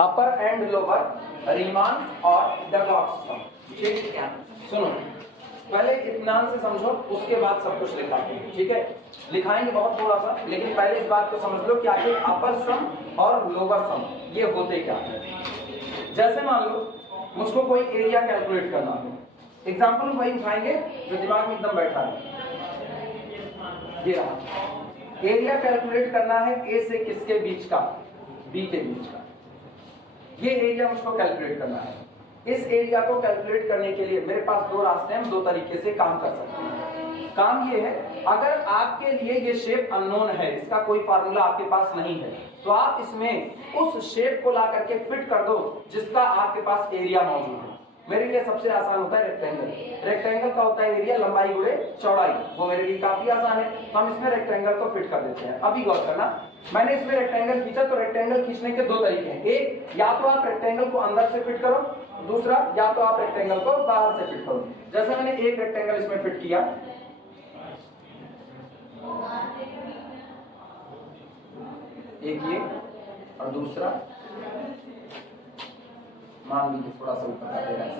Upper and lower Riemann और डगॉक्स सम। ठीक है, सुनो पहले इत्मीनान से समझो, उसके बाद सब कुछ लिखाते हैं। ठीक है, लिखाएंगे बहुत थोड़ा सा, लेकिन पहले इस बात को समझ लो कि आखिर अपर सम और लोअर सम ये होते क्या है। जैसे मान लो मुझको कोई एरिया कैलकुलेट करना हो, एग्जाम्पल वही उठाएंगे जो दिमाग में एकदम बैठा है। ये रहा, एरिया कैलकुलेट करना है ए से किसके बीच का, बी के बीच का। ये एरिया मुझको कैलकुलेट करना है। इस एरिया को कैलकुलेट करने के लिए मेरे पास दो रास्ते हैं, हम दो तरीके से काम कर सकते हैं। काम ये है, अगर आपके लिए ये शेप अननोन है, इसका कोई फार्मूला आपके पास नहीं है, तो आप इसमें उस शेप को ला करके फिट कर दो जिसका आपके पास एरिया मौजूद है। मेरे लिए सबसे आसान होता है रेक्टेंगल। रेक्टेंगल का होता है एरिया लंबाई गुणे चौड़ाई, वो मेरे लिए काफी आसान है, तो हम इसमें रेक्टेंगल को फिट कर देते हैं। अभी गौर करना, मैंने इसमें रेक्टेंगल खींचा, तो रेक्टेंगल खींचने के दो तरीके हैं। एक, या तो आप रेक्टेंगल को अंदर से फिट करो, दूसरा या तो आप रेक्टेंगल को बाहर से फिट करो। जैसे मैंने एक रेक्टेंगल इसमें फिट किया, एक ये और दूसरा मान लीजिए थोड़ा सा ऊपर का दे रहा है।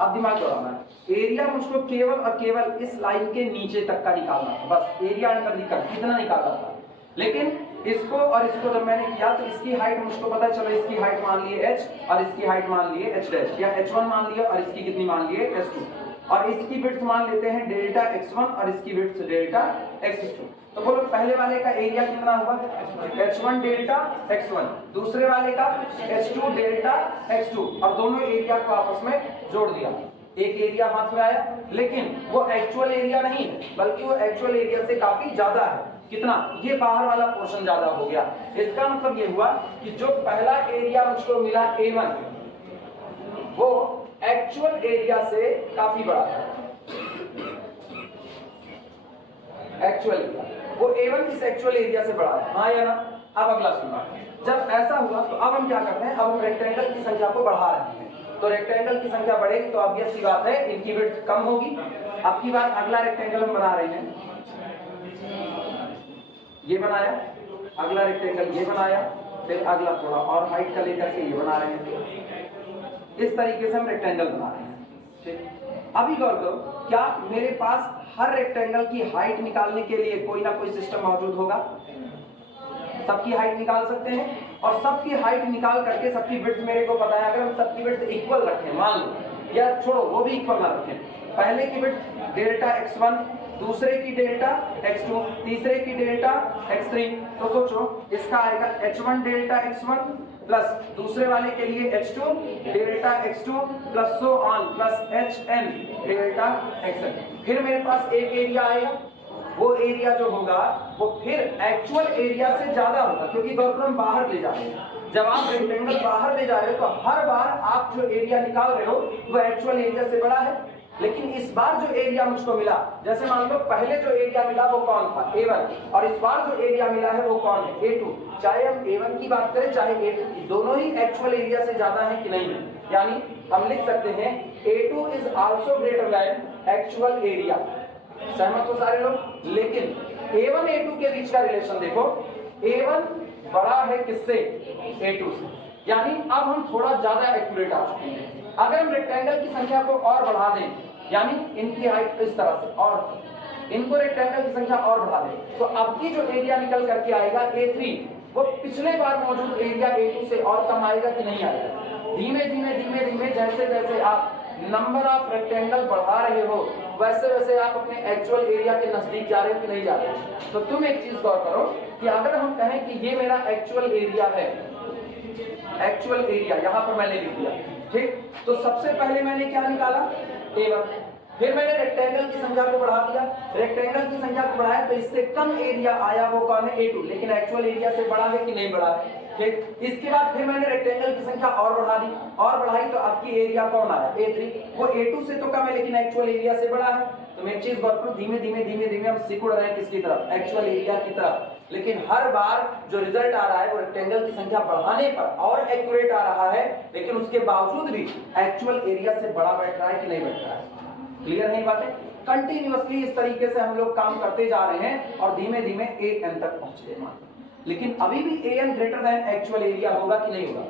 अब दिमाग लगाना, एरिया मुझको केवल और केवल इस लाइन के नीचे तक का निकालना था, बस एरिया अंडर द कर्व कितना निकालना था। लेकिन इसको और इसको जब मैंने किया तो इसकी हाइट मुझको पता चला, इसकी हाइट मान लिए h और इसकी हाइट मान लिए h डैश, या h1 मान लिया और इसकी कितनी मान लिए h2, और इसकी विड्थ मान लेते हैं डेल्टा x1 और इसकी विड्थ डेल्टा x2। तो बोलो पहले वाले का एरिया कितना हुआ, h1 डेल्टा x1, दूसरे वाले का h2 डेल्टा x2, और दोनों एरिया को आपस में जोड़ दिया, एक एरिया हाथ में आया। लेकिन वो एक्चुअल एरिया नहीं है, बल्कि वो एक्चुअल एरिया से काफी ज्यादा है। कितना, ये बाहर वाला पोर्शन ज्यादा हो गया। इसका मतलब ये हुआ कि जो पहला एरिया मुझको मिला A1, वो एक्चुअल एरिया से काफी बड़ा था। एक्चुअल एरिया वो A1 इस एक्चुअल एरिया से बड़ा है, हाँ या ना। अब अगला सुनना, जब ऐसा हुआ तो अब हम क्या करते हैं, अब हम रेक्टेंगल की संख्या को बढ़ा रहे हैं। तो रेक्टेंगल की संख्या बढ़ेगी तो ऑब्वियस सी बात है इनकी विड्थ कम होगी। अब की बार अगला रेक्टेंगल हम बना रहे हैं, ये बनाया, अगला रेक्टेंगल ये बनाया, फिर अगला थोड़ा और हाइट का लेकर के ये बना रहे हैं। इस तरीके से हम रेक्टेंगल बना रहे हैं। ठीक, अभी गौर करो, क्या मेरे पास हर रेक्टेंगल की हाइट निकालने के लिए कोई ना कोई सिस्टम मौजूद होगा? सबकी हाइट निकाल सकते हैं, और सबकी हाइट निकाल करके सबकी विड्थ मेरे को पता है। अगर हम सबकी विड्थ इक्वल रखें, मान लो, या छोड़ो वो भी इक्वल ना रखें, पहले की विड्थ डेल्टा x1, दूसरे की डेल्टा x2, तीसरे की डेल्टा x3, तो सोचो इसका आएगा h1 डेल्टा x1 प्लस दूसरे वाले के लिए h2 delta x2 plus so on plus hn delta xn। फिर मेरे पास एक एरिया आएगा, वो एरिया जो होगा वो फिर एक्चुअल एरिया से ज्यादा होगा, क्योंकि गौर हम बाहर ले जा रहे हैं। जब आप रेक्टेंगल बाहर ले जा रहे हो तो हर बार आप जो एरिया निकाल रहे हो वो एक्चुअल एरिया से बड़ा है। लेकिन इस बार जो एरिया मुझको मिला, जैसे मान लो पहले जो एरिया मिला वो कौन था, A1, और इस बार जो एरिया मिला है वो कौन है, A2। चाहे हम A1 की बात करें चाहे A2 की, दोनों ही एक्चुअल एरिया से ज्यादा है कि नहीं है। यानी हम लिख सकते हैं A2 is also greater than actual area. सहमत हो सारे लोग? लेकिन A1 A2 के बीच का रिलेशन देखो, A1 बड़ा है किससे, A2 से, यानी अब हम थोड़ा ज्यादा एक्यूरेट आ चुके हैं। अगर हम रेक्टेंगल की संख्या को और बढ़ा दें, यानी इनकी हाइट इस तरह से, और इनको रेक्टेंगल की संख्या और बढ़ा दें, तो अब की जो एरिया निकल करके आएगा A3, वो पिछले बार मौजूद एरिया A2 से और कम आएगा कि नहीं आएगा। धीमे धीमे धीमे धीमे जैसे जैसे आप नंबर ऑफ रेक्टेंगल बढ़ा रहे हो, वैसे वैसे आप अपने एक्चुअल एरिया के नजदीक जा रहे हो कि नहीं जा रहे हो। तो तुम एक चीज गौर करो कि अगर हम कहें कि ये मेरा एक्चुअल एरिया है, एक्चुअल एरिया यहां पर मैंने लिख दिया, ठीक, तो सबसे पहले मैंने क्या निकाला, A1, फिर मैंने रेक्टेंगल की संख्या को बढ़ा दिया, रेक्टेंगल की संख्या को बढ़ाया तो इससे कम एरिया आया, वो कौन है, A2, लेकिन एक्चुअल एरिया से बड़ा है कि नहीं बड़ा है। ठीक, इसके बाद फिर मैंने रेक्टेंगल की संख्या और बढ़ा दी, और बढ़ाई तो आपकी एरिया कौन आया, A3, वो A2 से तो कम है लेकिन एक्चुअल एरिया से बड़ा है। तो मैं एक चीज बात करूं, धीमे धीमे धीमे धीमे हम सिकुड़ रहे हैं किसकी तरफ, एक्चुअल एरिया की तरफ। लेकिन हर बार जो रिजल्ट आ रहा है वो रेक्टेंगल की संख्या बढ़ाने पर और एक्यूरेट आ रहा है, लेकिन उसके बावजूद भी एक्चुअल एरिया से बड़ा बैठ रहा है कि नहीं बैठ रहा है। क्लियर है ये बातें? कंटिन्यूअसली इस तरीके से हम लोग काम करते जा रहे हैं और धीमे धीमे AN तक पहुंच गए। लेकिन अभी भी n greater than actual area होगा कि नहीं होगा?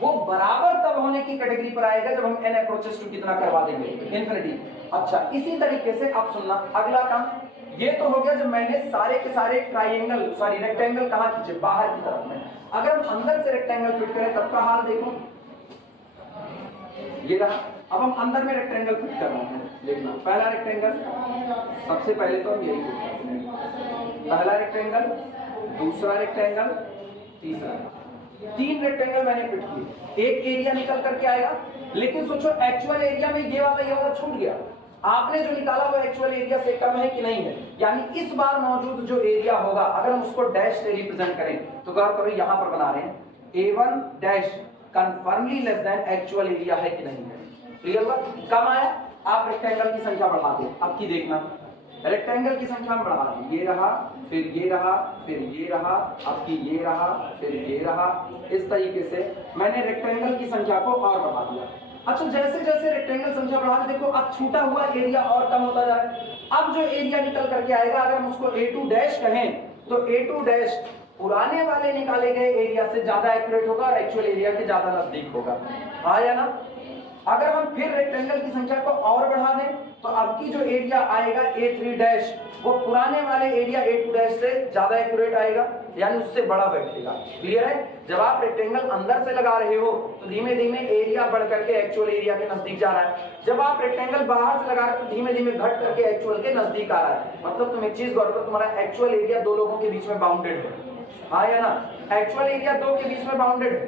वो बराबर तब होने की कैटेगरी पर आएगा जब हम n अप्रोचेस टू कितना करवा देंगे, इन्फिनिटी। अच्छा, इसी तरीके से आप सुनना अगला काम। ये तो हो गया जब मैंने सारे के सारे रेक्टेंगल कहाँ खींचे, बाहर की तरफ में। अगर हम अंदर से रेक्टेंगल फिट करें तब का हाल देखो, ये रहा। अब हम अंदर में रेक्टेंगल फिट कर रहे हैं, देखना पहला रेक्टेंगल, सबसे पहले तो हम यही फिट करते हैं, पहला रेक्टेंगल, दूसरा रेक्टेंगल, तीसरा। 3 रेक्टेंगल मैंने फिट किए, एक एरिया निकल करके आएगा। लेकिन सोचो एक्चुअल एरिया में ये वाला छूट गया, आपने जो निकाला वो एक्चुअल एरिया से कम है कि नहीं है? यानी इस बार मौजूद जो एरिया होगा अगर हम उसको डैश से रिप्रेजेंट करें तो गौर करो यहां पर बना रहे हैं A1 dash confirmly less then actual area है कि नहीं है? क्लियर हुआ? कम आया, आप रेक्टेंगल की संख्या बढ़ा दो। अब की देखना, रेक्टेंगल की संख्या में बढ़ा दी, ये रहा, फिर ये रहा, फिर ये रहा, अब की ये रहा, फिर ये रहा। इस तरीके से मैंने रेक्टेंगल की संख्या को और बढ़ा दिया। अच्छा, जैसे जैसे रेक्टेंगल संख्या बढ़ा दी, देखो अब छूटा हुआ एरिया और कम होता जा रहा है। अब जो एरिया निकल करके आएगा, अगर हम उसको A2 डैश कहें तो A2 डैश पुराने वाले निकाले गए एरिया से ज्यादा एक्यूरेट होगा और एक्चुअल एरिया के ज्यादा नजदीक होगा, हाँ या ना? अगर हम फिर रेक्टेंगल की संख्या को और बढ़ा दें तो अब की जो एरिया आएगा A3 डैश वो पुराने वाले एरिया A2 डैश से ज्यादा एक्यूरेट आएगा, यानी उससे बड़ा बैठेगा। क्लियर है? जब आप रेक्टेंगल अंदर से लगा रहे हो तो धीमे धीमे एरिया बढ़ करके एक्चुअल एरिया के नजदीक जा रहा है, जब आप रेक्टेंगल बाहर से लगा रहे हो तो धीमे धीमे घट करके एक्चुअल के नजदीक आ रहा है। मतलब तुम एक चीज गौर करो, तुम्हारा एक्चुअल एरिया दो लोगों के बीच में बाउंडेड है, हाँ या ना? एक्चुअल एरिया दो के बीच में बाउंडेड है,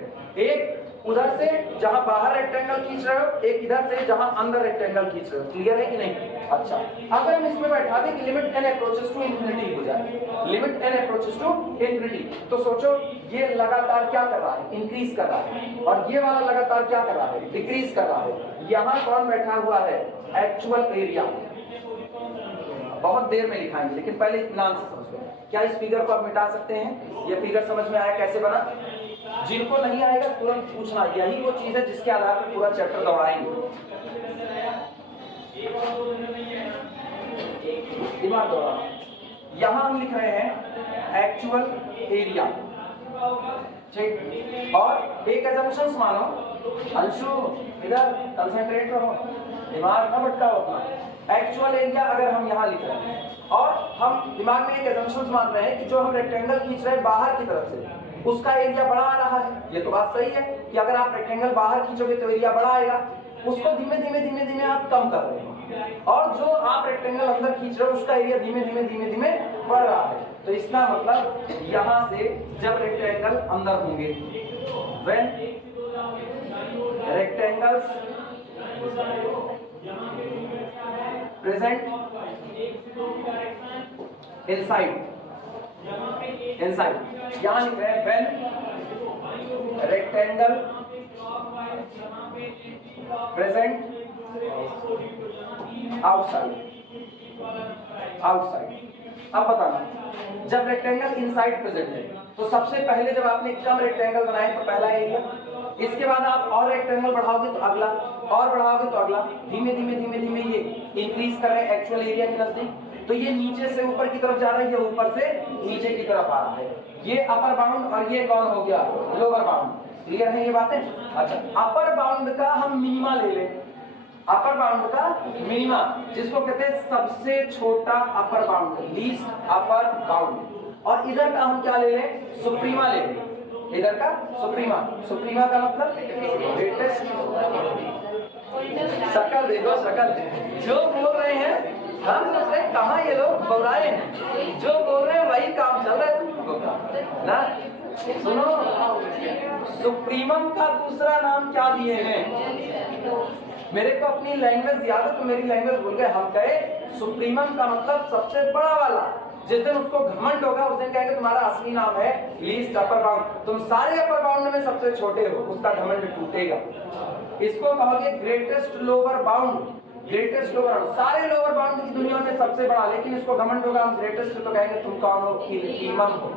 एक उधर से जहां बाहर रेक्टेंगल खींच रहे हो, एक इधर से जहां अंदर रेक्टेंगल खींच रहे हो। क्लियर है कि नहीं? अच्छा, अगर हम इसमें बैठा दें कि limit n approaches to infinity हो जाए, limit n approaches to infinity, तो सोचो ये लगातार क्या कर रहा है, इंक्रीज कर रहा है, और ये वाला लगातार क्या कर रहा है, डिक्रीज कर रहा है। यहाँ कौन बैठा हुआ है, एक्चुअल एरिया। बहुत देर में लिखाएंगे लेकिन पहले इत्मीनान से समझो। क्या इस फिगर को आप मिटा सकते हैं? ये फिगर समझ में आया कैसे बना? जिनको नहीं आएगा तुरंत पूछना, यही वो चीज है जिसके आधार पर पूरा चैप्टर दोहराएंगे। दिमाग दोहराना। यहां हम लिख रहे हैं एक्चुअल एरिया, ठीक, और एक एजम्पशंस मानो, अंशु इधर कंसंट्रेट रहो, दिमाग न भटकाओ अपना। एक्चुअल एरिया अगर हम यहाँ लिख रहे हैं और हम दिमाग में एक एजम्पशंस मान रहे हैं कि जो हम रेक्टेंगल खींच रहे हैं बाहर की तरफ से उसका एरिया बड़ा आ रहा है। ये तो बात सही है कि अगर आप रेक्टेंगल बाहर खींचोगे तो एरिया बड़ा आएगा, उसको धीमे धीमे आप कम कर रहे हैं, और जो आप रेक्टेंगल अंदर खींच रहे हो उसका एरिया धीमे धीमे बढ़ रहा है। तो इसका मतलब यहां से जब रेक्टेंगल अंदर होंगे, व्हेन रेक्टेंगल्स प्रेजेंट इनसाइड, यहां लिख रहे हैं व्हेन रेक्टेंगल प्रेजेंट आउटसाइड। अब बताना, जब रेक्टेंगल इनसाइड प्रेजेंट है तो सबसे पहले जब आपने कम रेक्टेंगल बनाए तो पहला एरिया, इसके बाद आप और रेक्टेंगल बढ़ाओगे तो अगला, और बढ़ाओगे तो अगला, धीमे धीमे ये इंक्रीज कर रहे हैं एक्चुअल एरिया के नजदीक। तो ये नीचे से ऊपर की तरफ जा रहा है, ये ऊपर से नीचे की तरफ आ रहा है। ये अपर बाउंड और ये कौन हो गया, लोअर बाउंड। क्लियर है ये बातें? अच्छा, अपर बाउंड का हम मिनिमा ले लें, अपर बाउंड का मिनिमा, जिसको कहते हैं सबसे छोटा upper bound, least upper bound, और इधर का हम क्या ले लें, सुप्रीमा ले लें, इधर का सुप्रीमा। सुप्रीमा का मतलब ग्रेटेस्ट। शक्ल देखो, शक्ल जो बोल रहे हैं हम सोच रहे कहाँ ये लोग बौराए हैं, जो बोल रहे हैं वही काम चल रहा है तुम लोगों का ना। सुनो, सुप्रीमम का दूसरा नाम क्या दिए हैं? मेरे को अपनी लैंग्वेज याद है तो मेरी लैंग्वेज भूल गए। हम कहे सुप्रीमम का मतलब सबसे बड़ा वाला। जिस दिन उसको घमंड होगा उस दिन कहेंगे तुम्हारा असली नाम है लीस्ट अपर बाउंड, तुम सारे अपर बाउंड में सबसे छोटे हो, उसका घमंड टूटेगा। इसको कहोगे greatest lower bound, greatest lower, सारे लोअर बाउंड की दुनिया में सबसे बड़ा, लेकिन इसको घमंड होगा हम ग्रेटेस्ट, तो कहेंगे तुम कौन हो, इमाम हो।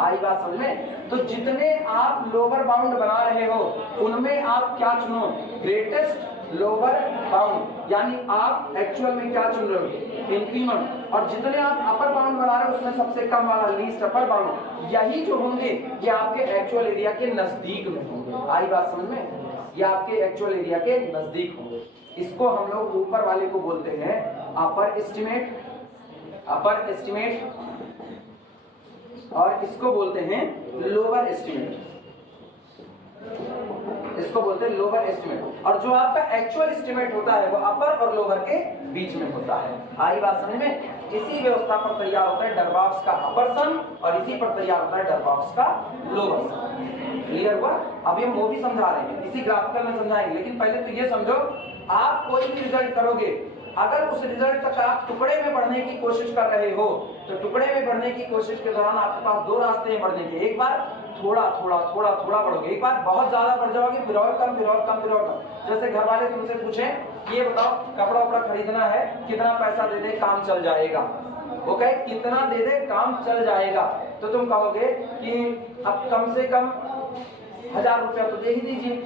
आई बात समझ में? तो जितने आप लोअर बाउंड बना रहे हो उनमें आप क्या चुनो, ग्रेटेस्ट लोअर बाउंड, यानी आप एक्चुअल में क्या चुन रहे हो, इंक्रीमेंट, और जितने आप अपर बाउंड बना रहे हो उसमें सबसे कम वाला लीस्ट अपर बाउंड, यही जो होंगे ये आपके एक्चुअल एरिया के नजदीक में होंगे। आई बात समझ में? ये आपके एक्चुअल एरिया के नजदीक होंगे। इसको हम लोग ऊपर वाले को बोलते हैं अपर एस्टिमेट, अपर एस्टिमेट, और इसको बोलते हैं लोअर एस्टिमेट, इसको बोलते हैं लोअर एस्टिमेट। और जो आपका एक्चुअल एस्टिमेट होता है वो अपर और लोअर के बीच में होता है। आई बात समझ में? इसी व्यवस्था पर तैयार होता है डरबॉक्स का अपर सम और इसी पर तैयार होता है डरबॉक्स का लोअर सम। क्लियर हुआ? अभी हम वो भी समझा रहे हैं, इसी ग्राफिकल में समझाएंगे, लेकिन पहले तो ये समझो, आप कोई भी रिजल्ट करोगे, अगर उस रिजल्ट तक आप टुकड़े में बढ़ने की कोशिश कर रहे हो तो टुकड़े में बढ़ने की कोशिश के दौरान आपके पास दो रास्ते हैं बढ़ने के। एक बार थोड़ा थोड़ा थोड़ा थोड़ा बढ़ोगे, एक बार बहुत ज्यादा बढ़ जाओगे, फिर और कम, फिर और कम, फिर और कम। जैसे घर वाले तुमसे पूछें ये बताओ कपड़ा उपड़ा खरीदना है, कितना पैसा दे दे काम चल जाएगा, वो कहे कितना दे दे काम चल जाएगा, तो तुम कहोगे कि अब कम से कम 1000 रुपया तो दे ही दीजिए,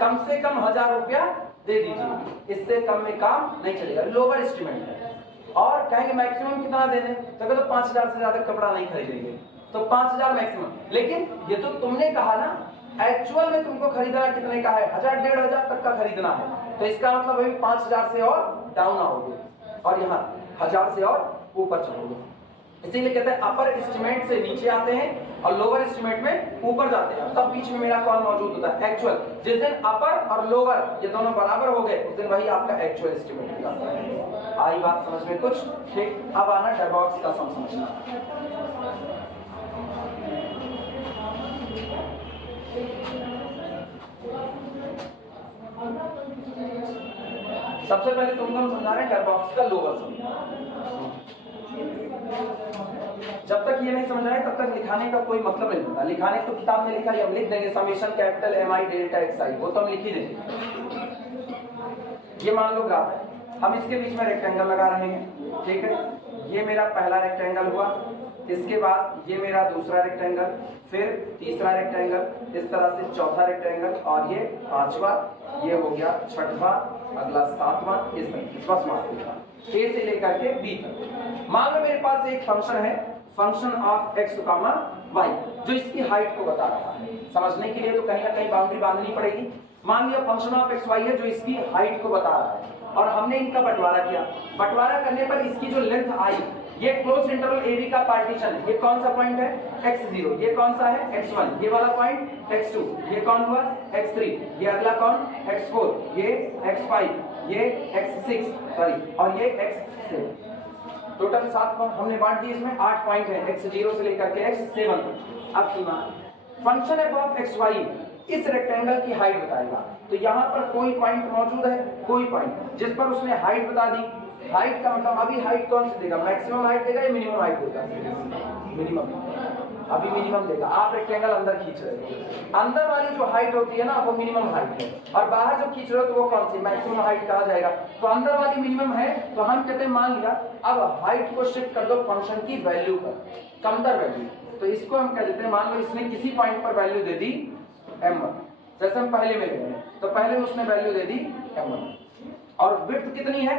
कम से कम 1000 रुपया दे दीजिए, इससे कम में काम नहीं चलेगा, लोअर एस्टिमेट है। और कहेंगे मैक्सिमम कितना दे दें, तो 5000 से ज्यादा कपड़ा नहीं खरीदेंगे, तो 5000 मैक्सिमम। लेकिन ये तो तुमने कहा ना, एक्चुअल में तुमको खरीदना कितने का है, 1000 1500 तक का खरीदना है, तो इसका मतलब अभी 5000 से और डाउन आओगे और यहाँ 1000 से और ऊपर चलोगे। इसीलिए कहते हैं अपर एस्टिमेट से नीचे आते हैं और लोअर एस्टिमेट में ऊपर जाते हैं। तब बीच में मेरा कौन मौजूद होता है, एक्चुअल। जिस दिन अपर और लोअर ये दोनों बराबर हो गए उस दिन वही आपका एक्चुअल एस्टिमेट हो जाता है। आई बात समझ में कुछ? ठीक, अब आना डरबॉक्स का सम समझना। सबसे पहले तुमको हम समझा रहे हैं डरबॉक्स का लोअर सम। जब तक ये नहीं समझ आए तब तक लिखाने का कोई मतलब नहीं होता। लिखाने तो किताब में लिखा हम लिख देंगे summation capital MI delta XI, वो तो हम लिख ही देंगे। ये मान लो ग्राफ है, हम इसके बीच में रेक्टेंगल लगा रहे हैं, ठीक है, ये मेरा पहला रेक्टेंगल हुआ, इसके बाद ये मेरा दूसरा रेक्टेंगल, फिर तीसरा रेक्टेंगल, इस तरह से चौथा रेक्टेंगल, और ये पांचवा, ये हो गया छठवां, अगला सातवां, इस तरह बस मान A से लेकर के B तक। मान लो मेरे पास एक फंक्शन है, फंक्शन ऑफ x, y, जो इसकी हाइट को बता रहा है। समझने के लिए तो कहीं ना कहीं बाउंड्री बांधनी पड़ेगी। मान लिया फंक्शन ऑफ x y है जो इसकी हाइट को बता रहा है और हमने इनका बंटवारा किया। बंटवारा करने पर इसकी जो लेंथ आई, ये क्लोज इंटरवल AB का पार्टीशन है। ये कौन सा पॉइंट है, x0, ये कौन सा है, x1, ये वाला पॉइंट x2, ये कौन हुआ, x3, ये अगला कौन, x4, ये x5, ये x6, सॉरी, और ये x7। टोटल 7 हमने बांट दिए, इसमें 8 पॉइंट है, x0 से लेकर के x7 तक। अब सुना, फंक्शन एफ ऑफ xy इस रेक्टेंगल की हाइट बताएगा। तो यहाँ पर कोई पॉइंट मौजूद है, कोई पॉइंट जिस पर उसने हाइट बता दी। हाइट का मतलब अभी हाइट कौन सी देगा, मैक्सिमम हाइट देगा या मिनिमम हाइट देगा, मिनिमम, अभी मिनिमम देगा। आप रेक्टेंगल अंदर खींच रहे हो, अंदर वाली जो हाइट होती है ना वो मिनिमम हाइट है, और बाहर जो खींच रहे हो तो वो कौन सी, मैक्सिमम हाइट कहा जाएगा। तो अंदर वाली मिनिमम है, तो हम कहते हैं मान लिया अब हाइट को शिफ्ट कर दो फंक्शन की वैल्यू पर, कमतर वैल्यू, तो इसको हम कह देते हैं, मान लो इसने किसी पॉइंट पर वैल्यू दे दी m1, जैसे हम पहले में गए तो पहले में उसने वैल्यू दे दी m1, और विड्थ कितनी है,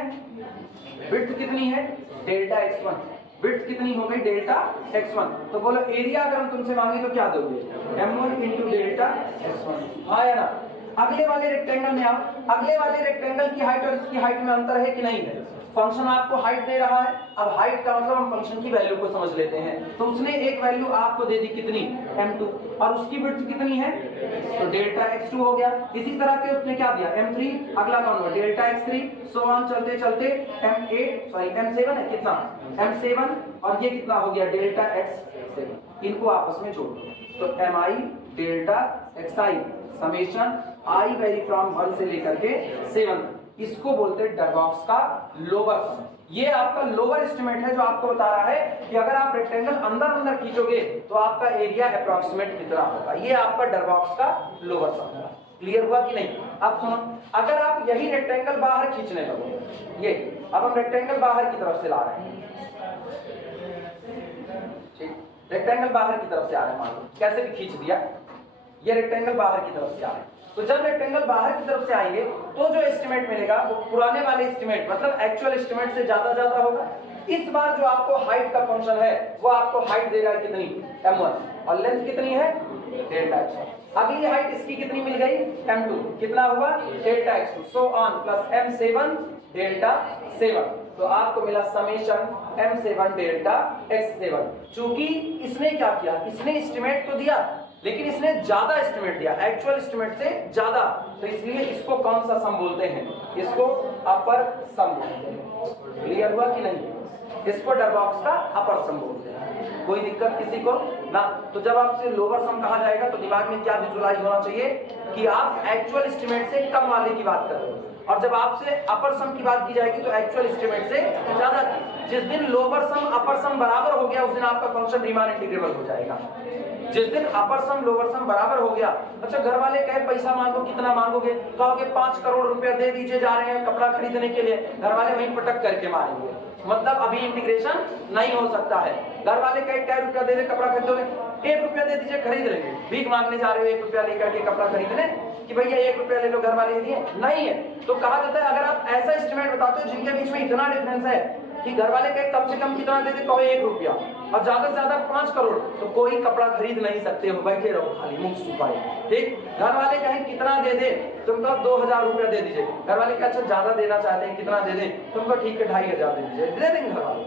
विड्थ कितनी है, डेल्टा x1, विड्थ कितनी हो गई, डेल्टा x1। तो बोलो एरिया अगर हम तुमसे मांगे तो क्या दोगे, m1 इंटू डेल्टा x1, हाँ या ना। अगले वाले रेक्टेंगल में आओ, अगले वाले रेक्टेंगल की हाइट और इसकी हाइट में अंतर है कि नहीं है। फंक्शन आपको हाइट दे रहा है, अब हाइट का मतलब हम फंक्शन की वैल्यू को समझ लेते हैं। तो उसने एक वैल्यू आपको दे दी कितनी, m2, और उसकी विड्थ कितनी है, तो डेल्टा x2 हो गया। इसी तरह के उसने क्या दिया, m3, अगला कौन हुआ, डेल्टा x3, सो ऑन चलते चलते m8, सॉरी m7 है, कितना m7, और ये कितना हो गया, डेल्टा x7। इनको आपस में जोड़ दो तो mi delta xi summation i vary from 1 से लेकर के 7, इसको बोलते हैं डरबॉक्स का लोअर सम। ये आपका लोअर एस्टिमेट है जो आपको बता रहा है कि अगर आप रेक्टेंगल अंदर अंदर खींचोगे तो आपका एरिया अप्रॉक्सीमेट कितना होगा। ये आपका डरबॉक्स का लोअर सम है। क्लियर हुआ कि नहीं? अब सुनो, अगर आप यही रेक्टेंगल बाहर खींचने लगोगे, ये अब हम रेक्टेंगल बाहर की तरफ से ला रहे हैं, ठीक, रेक्टेंगल बाहर की तरफ से आ रहे हैं, मान लो कैसे भी खींच दिया, ये रेक्टेंगल बाहर की तरफ से आ रहे हैं। तो जब रेक्टेंगल बाहर की तरफ से आएंगे तो जो एस्टिमेट मिलेगा वो पुराने वाले एस्टिमेट मतलब एक्चुअल एस्टिमेट से ज्यादा होगा। इस बार जो आपको हाइट का फंक्शन है वो आपको हाइट देगा कितनी, m1, और लेंथ कितनी है, डेल्टा x। अगली हाइट इसकी कितनी मिल गई, m2, कितना हुआ, delta x2, so on plus m7 delta 7। तो आपको मिला समेशन m7 डेल्टा x7। चूंकि इसने क्या किया, इसने एस्टिमेट तो दिया लेकिन इसने ज्यादा एस्टिमेट दिया, एक्चुअल एस्टिमेट से ज्यादा, तो इसलिए इसको कौन सा सम बोलते हैं, इसको अपर सम बोलते हैं। क्लियर हुआ कि नहीं, इसको डरबॉक्स का अपर सम बोलते हैं। कोई दिक्कत किसी को ना। तो जब आपसे लोअर सम कहा जाएगा तो दिमाग में क्या विजुअलाइज होना चाहिए कि आप एक्चुअल एस्टिमेट से कम वाले की बात कर रहे हो, और जब आपसे अपर सम की बात की जाएगी तो एक्चुअल एस्टिमेट से ज्यादा की। जिस दिन लोअर सम अपर सम बराबर हो गया उस दिन आपका फंक्शन रीमान इंटीग्रेबल हो जाएगा। जिस दिन अपर सम लोअर सम बराबर हो गया, अच्छा घर वाले कहे पैसा मांगो, कितना मांगोगे, कहोगे 5 करोड़ रुपया दे दीजिए, जा रहे हैं कपड़ा खरीदने के लिए, घर वाले वहीं पटक करके मारेंगे, मतलब अभी इंटीग्रेशन नहीं हो सकता है। घर वाले कहे क्या रुपया दे दे कपड़ा खरीदोगे, 1 रुपया दे दीजिए खरीद लेंगे। भीख मांगने जा रहे हो 1 रुपया लेकर के कपड़ा खरीदने कि भैया 1 रुपया ले लो, घर वाले दिए नहीं है। तो कहा जाता है अगर आप ऐसा एस्टिमेट बताते हो जिनके बीच में इतना डिफरेंस है कि घर वाले कहे कम से कम कितना दे दे, कहो 1 रुपया, और ज्यादा से ज्यादा 5 करोड़, तो कोई कपड़ा खरीद नहीं सकते हो, बैठे रहो खाली मुंह सुखाए। ठीक, घर वाले कहें कितना दे दे, तुम कहो 2000 रुपया दे दीजिए, घर वाले कहे अच्छा ज्यादा देना चाहते हैं, कितना दे दें, तुम कहो ठीक है 2500 दे दीजिए, दे देंगे घर वाले।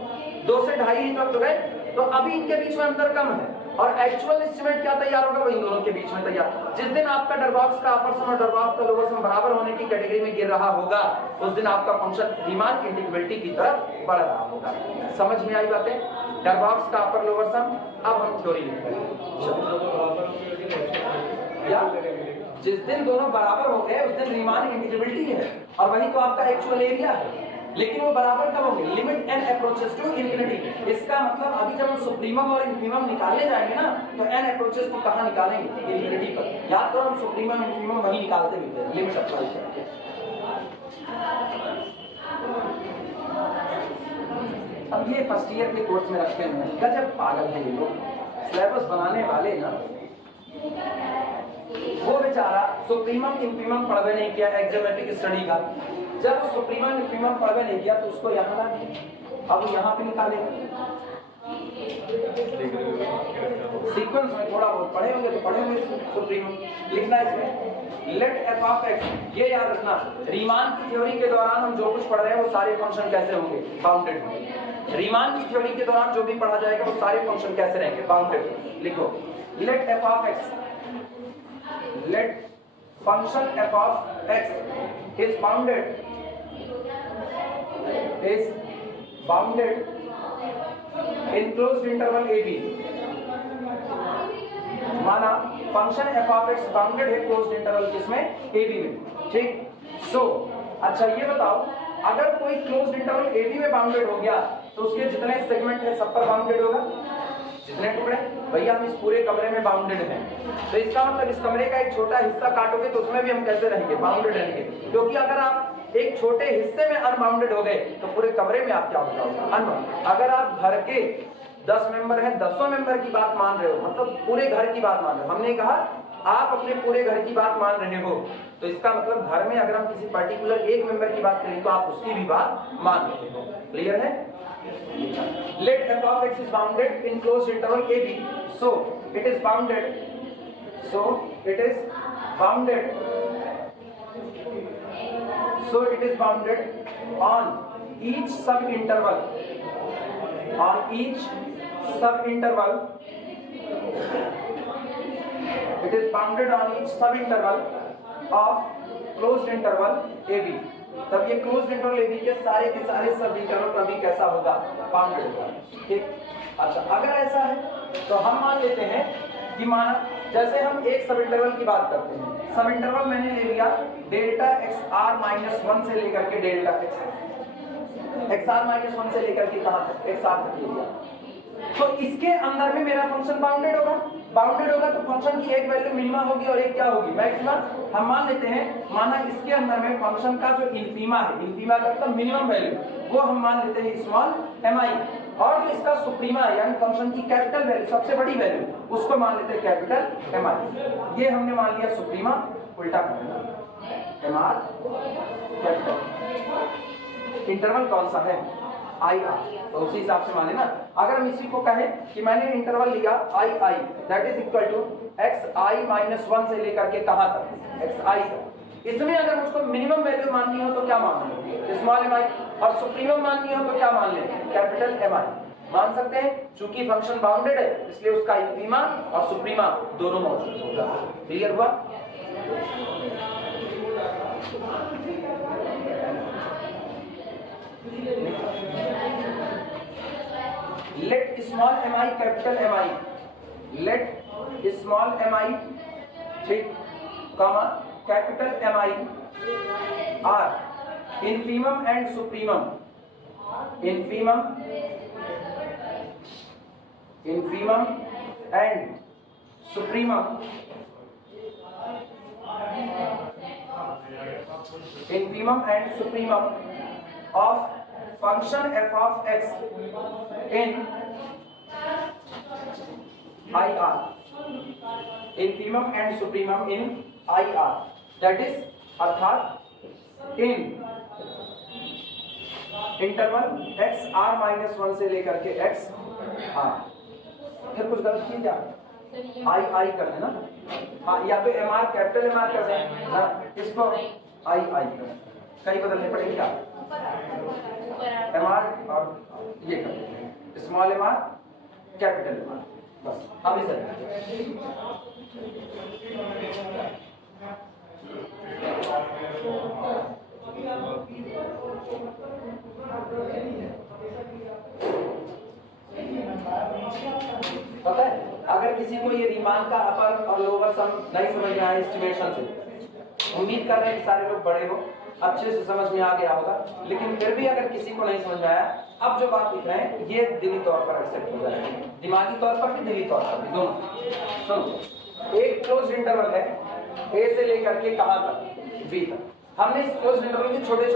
2 से 2.5 ही तो गए, तो अभी इनके बीच में अंतर कम है, और एक्चुअल एस्टिमेट क्या तैयार होगा, वो इन दोनों के बीच में तैयार। जिस दिन आपका डरबॉक्स का अपर सम और डरबॉक्स का लोअर सम बराबर होने की कैटेगरी में गिर रहा होगा, उस दिन आपका फंक्शन रीमान इंटीग्रेबिलिटी की तरफ बढ़ रहा होगा। समझ में आई बातें, डरबॉक्स का अपर लोअर सम। अब हम थ्योरी लिख रहे हैं, जिस दिन दोनों बराबर हो गए उस दिन रीमान इंटीग्रेबिलिटी है, और वही तो आपका एक्चुअल एरिया है। लेकिन वो बराबर कब होंगे, limit n approaches to infinity. इसका मतलब अभी जब हम सुप्रीमम और इन्फीमम निकालने जाएंगे ना, तो n अप्रोचेस को कहां निकालेंगे, इंफिनिटी पर। याद करो हम सुप्रीमम इन्फीमम वही निकालते भी थे, लिमिट अप्लाई करके। अब ये फर्स्ट ईयर के कोर्स में रखे हुए हैं, गजब पागल है ये लोग, सिलेबस बनाने वाले ना। वो बेचारा सुप्रीमम इन्फीमम पढ़वे नहीं किया एक्सोमेट्रिक स्टडी का, जब सुप्रीमम इन्फीमम पढ़वे नहीं किया तो उसको यहाँ ला दिया, अब यहाँ पे निकालेगा। सीक्वेंस में थोड़ा बहुत पढ़े होंगे तो पढ़े होंगे, सुप्रीमम लिखना इसमें लेट एफ ऑफ एक्स। ये याद रखना, रीमान की थ्योरी के दौरान हम जो कुछ पढ़ रहे हैं वो सारे फंक्शन कैसे होंगे, बाउंडेड होंगे। रीमान की थ्योरी के दौरान जो भी पढ़ा जाएगा वो सारे फंक्शन कैसे रहेंगे, बाउंडेड। लिखो let f of x, let function f of x is bounded in closed interval a b। माना function f of x bounded है क्लोज्ड इंटरवल किसमें, a b में। ठीक, सो अच्छा ये बताओ अगर कोई क्लोज्ड इंटरवल a b में बाउंडेड हो गया तो उसके जितने सेगमेंट है सब पर बाउंडेड होगा, जितने टुकड़े। भैया हम इस पूरे कमरे में बाउंडेड हैं, तो इसका मतलब इस कमरे का एक छोटा हिस्सा काटोगे तो उसमें भी हम कैसे रहेंगे, बाउंडेड रहेंगे। क्योंकि अगर आप एक छोटे हिस्से में अनबाउंडेड हो गए तो पूरे कमरे में आप क्या होगा, अनबाउंडेड। अगर आप घर के 10 मेंबर हैं, 10 मेंबर की बात मान रहे हो, मतलब पूरे घर की बात मान रहे हो, हमने कहा आप अपने पूरे घर की बात मान रहे हो, तो इसका मतलब घर में अगर हम किसी पर्टिकुलर एक मेंबर की बात करें तो आप उसकी भी बात मान रहे हो। क्लियर है। Let f of x is bounded in closed interval a b, so it is bounded on each sub interval it is bounded on each sub interval of closed interval a b। तब ये closed interval A B के सारे सब interval पर भी कैसा होगा, bounded होगा। ठीक, अच्छा अगर ऐसा है तो हम मान लेते हैं कि माना जैसे हम एक सब इंटरवल की बात करते हैं, सब इंटरवल मैंने ले लिया डेल्टा एक्स आर माइनस 1 से लेकर के डेल्टा एक्स आर माइनस 1 से लेकर के कहां तक, एक्स आर तक ले लिया, तो इसके अंदर में मेरा फंक्शन बाउंडेड होगा तो फंक्शन की एक वैल्यू मिनिमम होगी और एक क्या होगी, मैक्सिमम। हम मान लेते हैं, माना इसके अंदर में फंक्शन का जो इन्फीमा है, इन्फीमा का मतलब मिनिमम वैल्यू, वो हम मान लेते हैं स्मॉल mi, और जो इसका सुप्रीमा है यानी फंक्शन की कैपिटल वैल्यू सबसे बड़ी वैल्यू उसको मान लेते हैं कैपिटल एम आई। ये हमने मान लिया सुप्रीमा, उल्टा कर देना एम आर कैपिटल। इंटरवल कौन सा है? आई आर, तो उसी हिसाब से माने ना। अगर हम इसी को कहें कि मैंने इंटरवल लिया I I that is equal to X I minus 1 से लेकर के कहां तक? एक्स आई तक। इसमें अगर मुझको मिनिमम वैल्यू माननी हो तो क्या मान लें? स्मॉल एम आई। और सुप्रीमम माननी हो तो क्या मान लें? कैपिटल एम आई मान सकते हैं। चूंकि फंक्शन बाउंडेड है इसलिए उसका इंफीमा और सुप्रीमा दोनों मौजूद होगा। क्लियर हुआ? Let small M I capital M I, let small M I ठीक comma capital M I are infimum and supremum, infimum and supremum, infimum and supremum of function f of x in IR, infimum and supremum in IR, that is अर्थात इन interval x r minus 1 से लेकर के x r। फिर कुछ गलत किए क्या? आई आई कर देना। हाँ, या तो M R capital M R कर दें ना, इसको आई आई कर, कहीं बदलने पड़ेगी क्या? एम आर और ये कर दें small M R capital M R, बस। अब इसे पता है अगर किसी को ये रीमान का अपर और लोअर सम नहीं समझ में आया एस्टिमेशन से, उम्मीद कर रहे हैं कि सारे लोग बड़े हो अच्छे से समझ में आ गया होगा, लेकिन फिर भी अगर किसी को नहीं समझ में आया, अब जो बात लिख रहे हैं ये दिली तौर पर एक्सेप्ट हो जाएगा, दिमागी तौर पर भी दिली तौर पर भी दोनों। सुनो, एक क्लोज इंटरवल है ए से लेकर के कहां तक? बी तक। हमने इस क्लोज इंटरवल के छोटे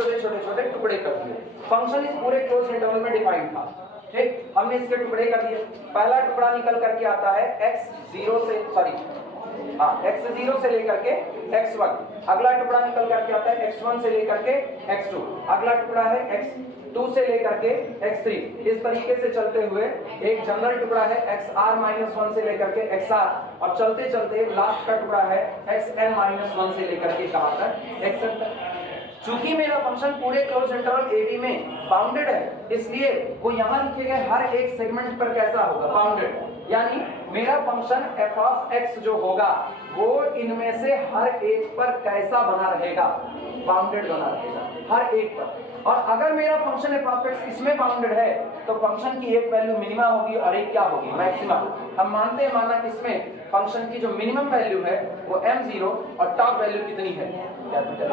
छोटे टुकड़े कर दिए। फंक्शन इस पूरे क्लोज इंटरवल में डिफाइंड था, ठीक। हमने इसके टुकड़े कर दिए। पहला टुकड़ा निकल करके आता है x0 से लेकर के x1। अगला टुकड़ा निकल करके आता है x1 से लेकर के x2। अगला टुकड़ा है x2 से लेकर के x3। इस तरीके से चलते हुए एक जनरल टुकड़ा है xr-1 से लेकर के xr, और चलते चलते लास्ट का टुकड़ा है xn-1 से लेकर के कहां तक? xn तक। चूंकि मेरा फंक्शन पूरे क्लोज इंटरवल AB में बाउंडेड है, इसलिए वो यहां लिखे गए हर एक सेगमेंट पर कैसा होगा? बाउंडेड। यानी मेरा फंक्शन f of x जो होगा वो इनमें से हर एक पर कैसा बना रहेगा? बाउंडेड बना रहेगा हर एक पर। और अगर मेरा फंक्शन f of x इसमें बाउंडेड है तो फंक्शन की एक वैल्यू मिनिमा होगी और एक क्या होगी? मैक्सिमा। हम मानते हैं माना इसमें फंक्शन की जो मिनिमम वैल्यू है वो m0 और टॉप वैल्यू कितनी है? कैपिटल।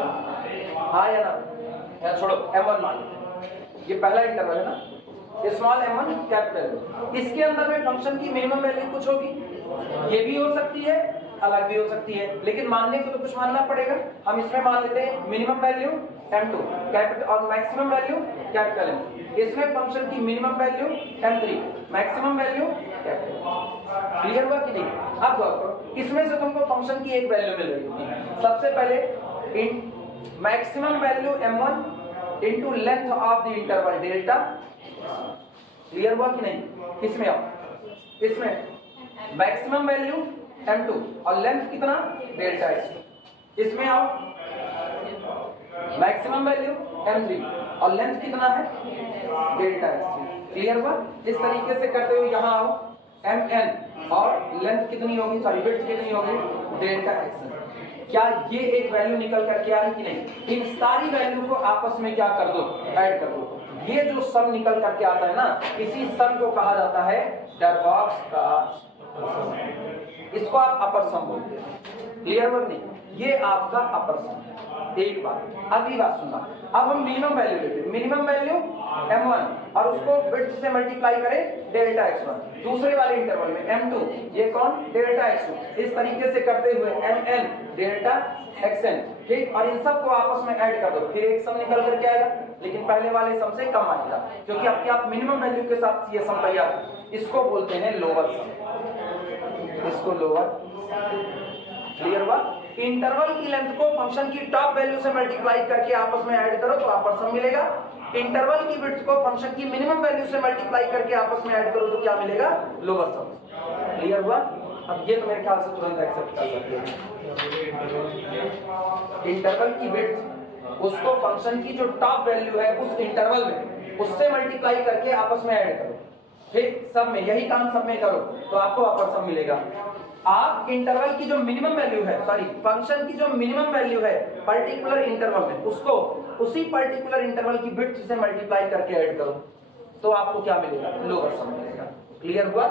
हाँ या ना? या छोड़ो, m1 मान लेते हैं, ये पहला इंटरवल है ना, स्मॉल m1 कैपिटल। इसके अंदर में फंक्शन की मिनिमम वैल्यू कुछ होगी, ये भी हो सकती है अलग भी हो सकती है, लेकिन मानने को तो कुछ मानना पड़ेगा। हम इसमें मान लेते हैं मिनिमम वैल्यू m2 कैपिटल और मैक्सिमम वैल्यू कैपिटल M। इसमें फंक्शन की minimum value m3, maximum value capital. Clear हुआ कि नहीं? अब देखो इसमें से तुमको फंक्शन की एक वैल्यू मिल रही होगी। सबसे पहले in maximum value m1 into length of the interval delta. Clear हुआ कि नहीं? इसमें आओ, इसमें मैक्सिमम वैल्यू m2 और लेंथ कितना? Delta x। इसमें आओ, मैक्सिमम वैल्यू m3 और लेंथ कितना है? Delta x। क्लियर हुआ? इस तरीके से करते हुए यहां आओ, mn और लेंथ कितनी होगी? सॉरी, विड्थ कितनी होगी? Delta x। क्या ये एक वैल्यू निकल करके आ रही कि नहीं? इन सारी वैल्यू को आपस में क्या कर दो? ऐड कर दो। ये जो सम निकल करके आता है ना, इसी सम को कहा जाता है डरबॉक्स का, इसको आप अपर सम बोलते हैं। क्लियर हो नहीं? ये आपका अपर सम है। एक बार। अगली बात सुनना, अब हम मिनिमम वैल्यू लेते हैं, मिनिमम वैल्यू m1 और उसको विड्थ से मल्टीप्लाई करें डेल्टा x1, दूसरे वाले इंटरवल में m2, ये कौन डेल्टा x2, इस तरीके से करते हुए mn डेल्टा xn, ठीक। और इन सबको आपस में ऐड कर दो, फिर एक सम निकल करके आएगा, लेकिन पहले वाले सम से कम आएगा क्योंकि आपके आप मिनिमम वैल्यू के साथ ये सम तैयार, इसको बोलते हैं लोअर सम, इसको लोअर। क्लियर हुआ? इंटरवल की लेंथ को फंक्शन की टॉप वैल्यू से मल्टीप्लाई करके आपस में ऐड करो तो अपर सम मिलेगा, इंटरवल की विड्थ को फंक्शन की मिनिमम वैल्यू से मल्टीप्लाई करके आपस में ऐड करो तो क्या मिलेगा? Lower sum. क्लियर हुआ? अब ये तो मेरे ख्याल से तुरंत एक्सेप्ट कर सकते हैं। इंटरवल की विड्थ उसको फंक्शन की जो टॉप वैल्यू है उस इंटरवल में उससे मल्टीप्लाई करके आपस में ऐड करो, ठीक। सब में यही काम सब में करो तो आपको अपर सम मिलेगा। आप इंटरवल की जो मिनिमम वैल्यू है, सॉरी फंक्शन की जो मिनिमम वैल्यू है पर्टिकुलर इंटरवल में, उसको उसी पर्टिकुलर इंटरवल की विड्थ से मल्टीप्लाई करके ऐड करो तो आपको क्या मिलेगा? लोअर सम मिलेगा। क्लियर हुआ?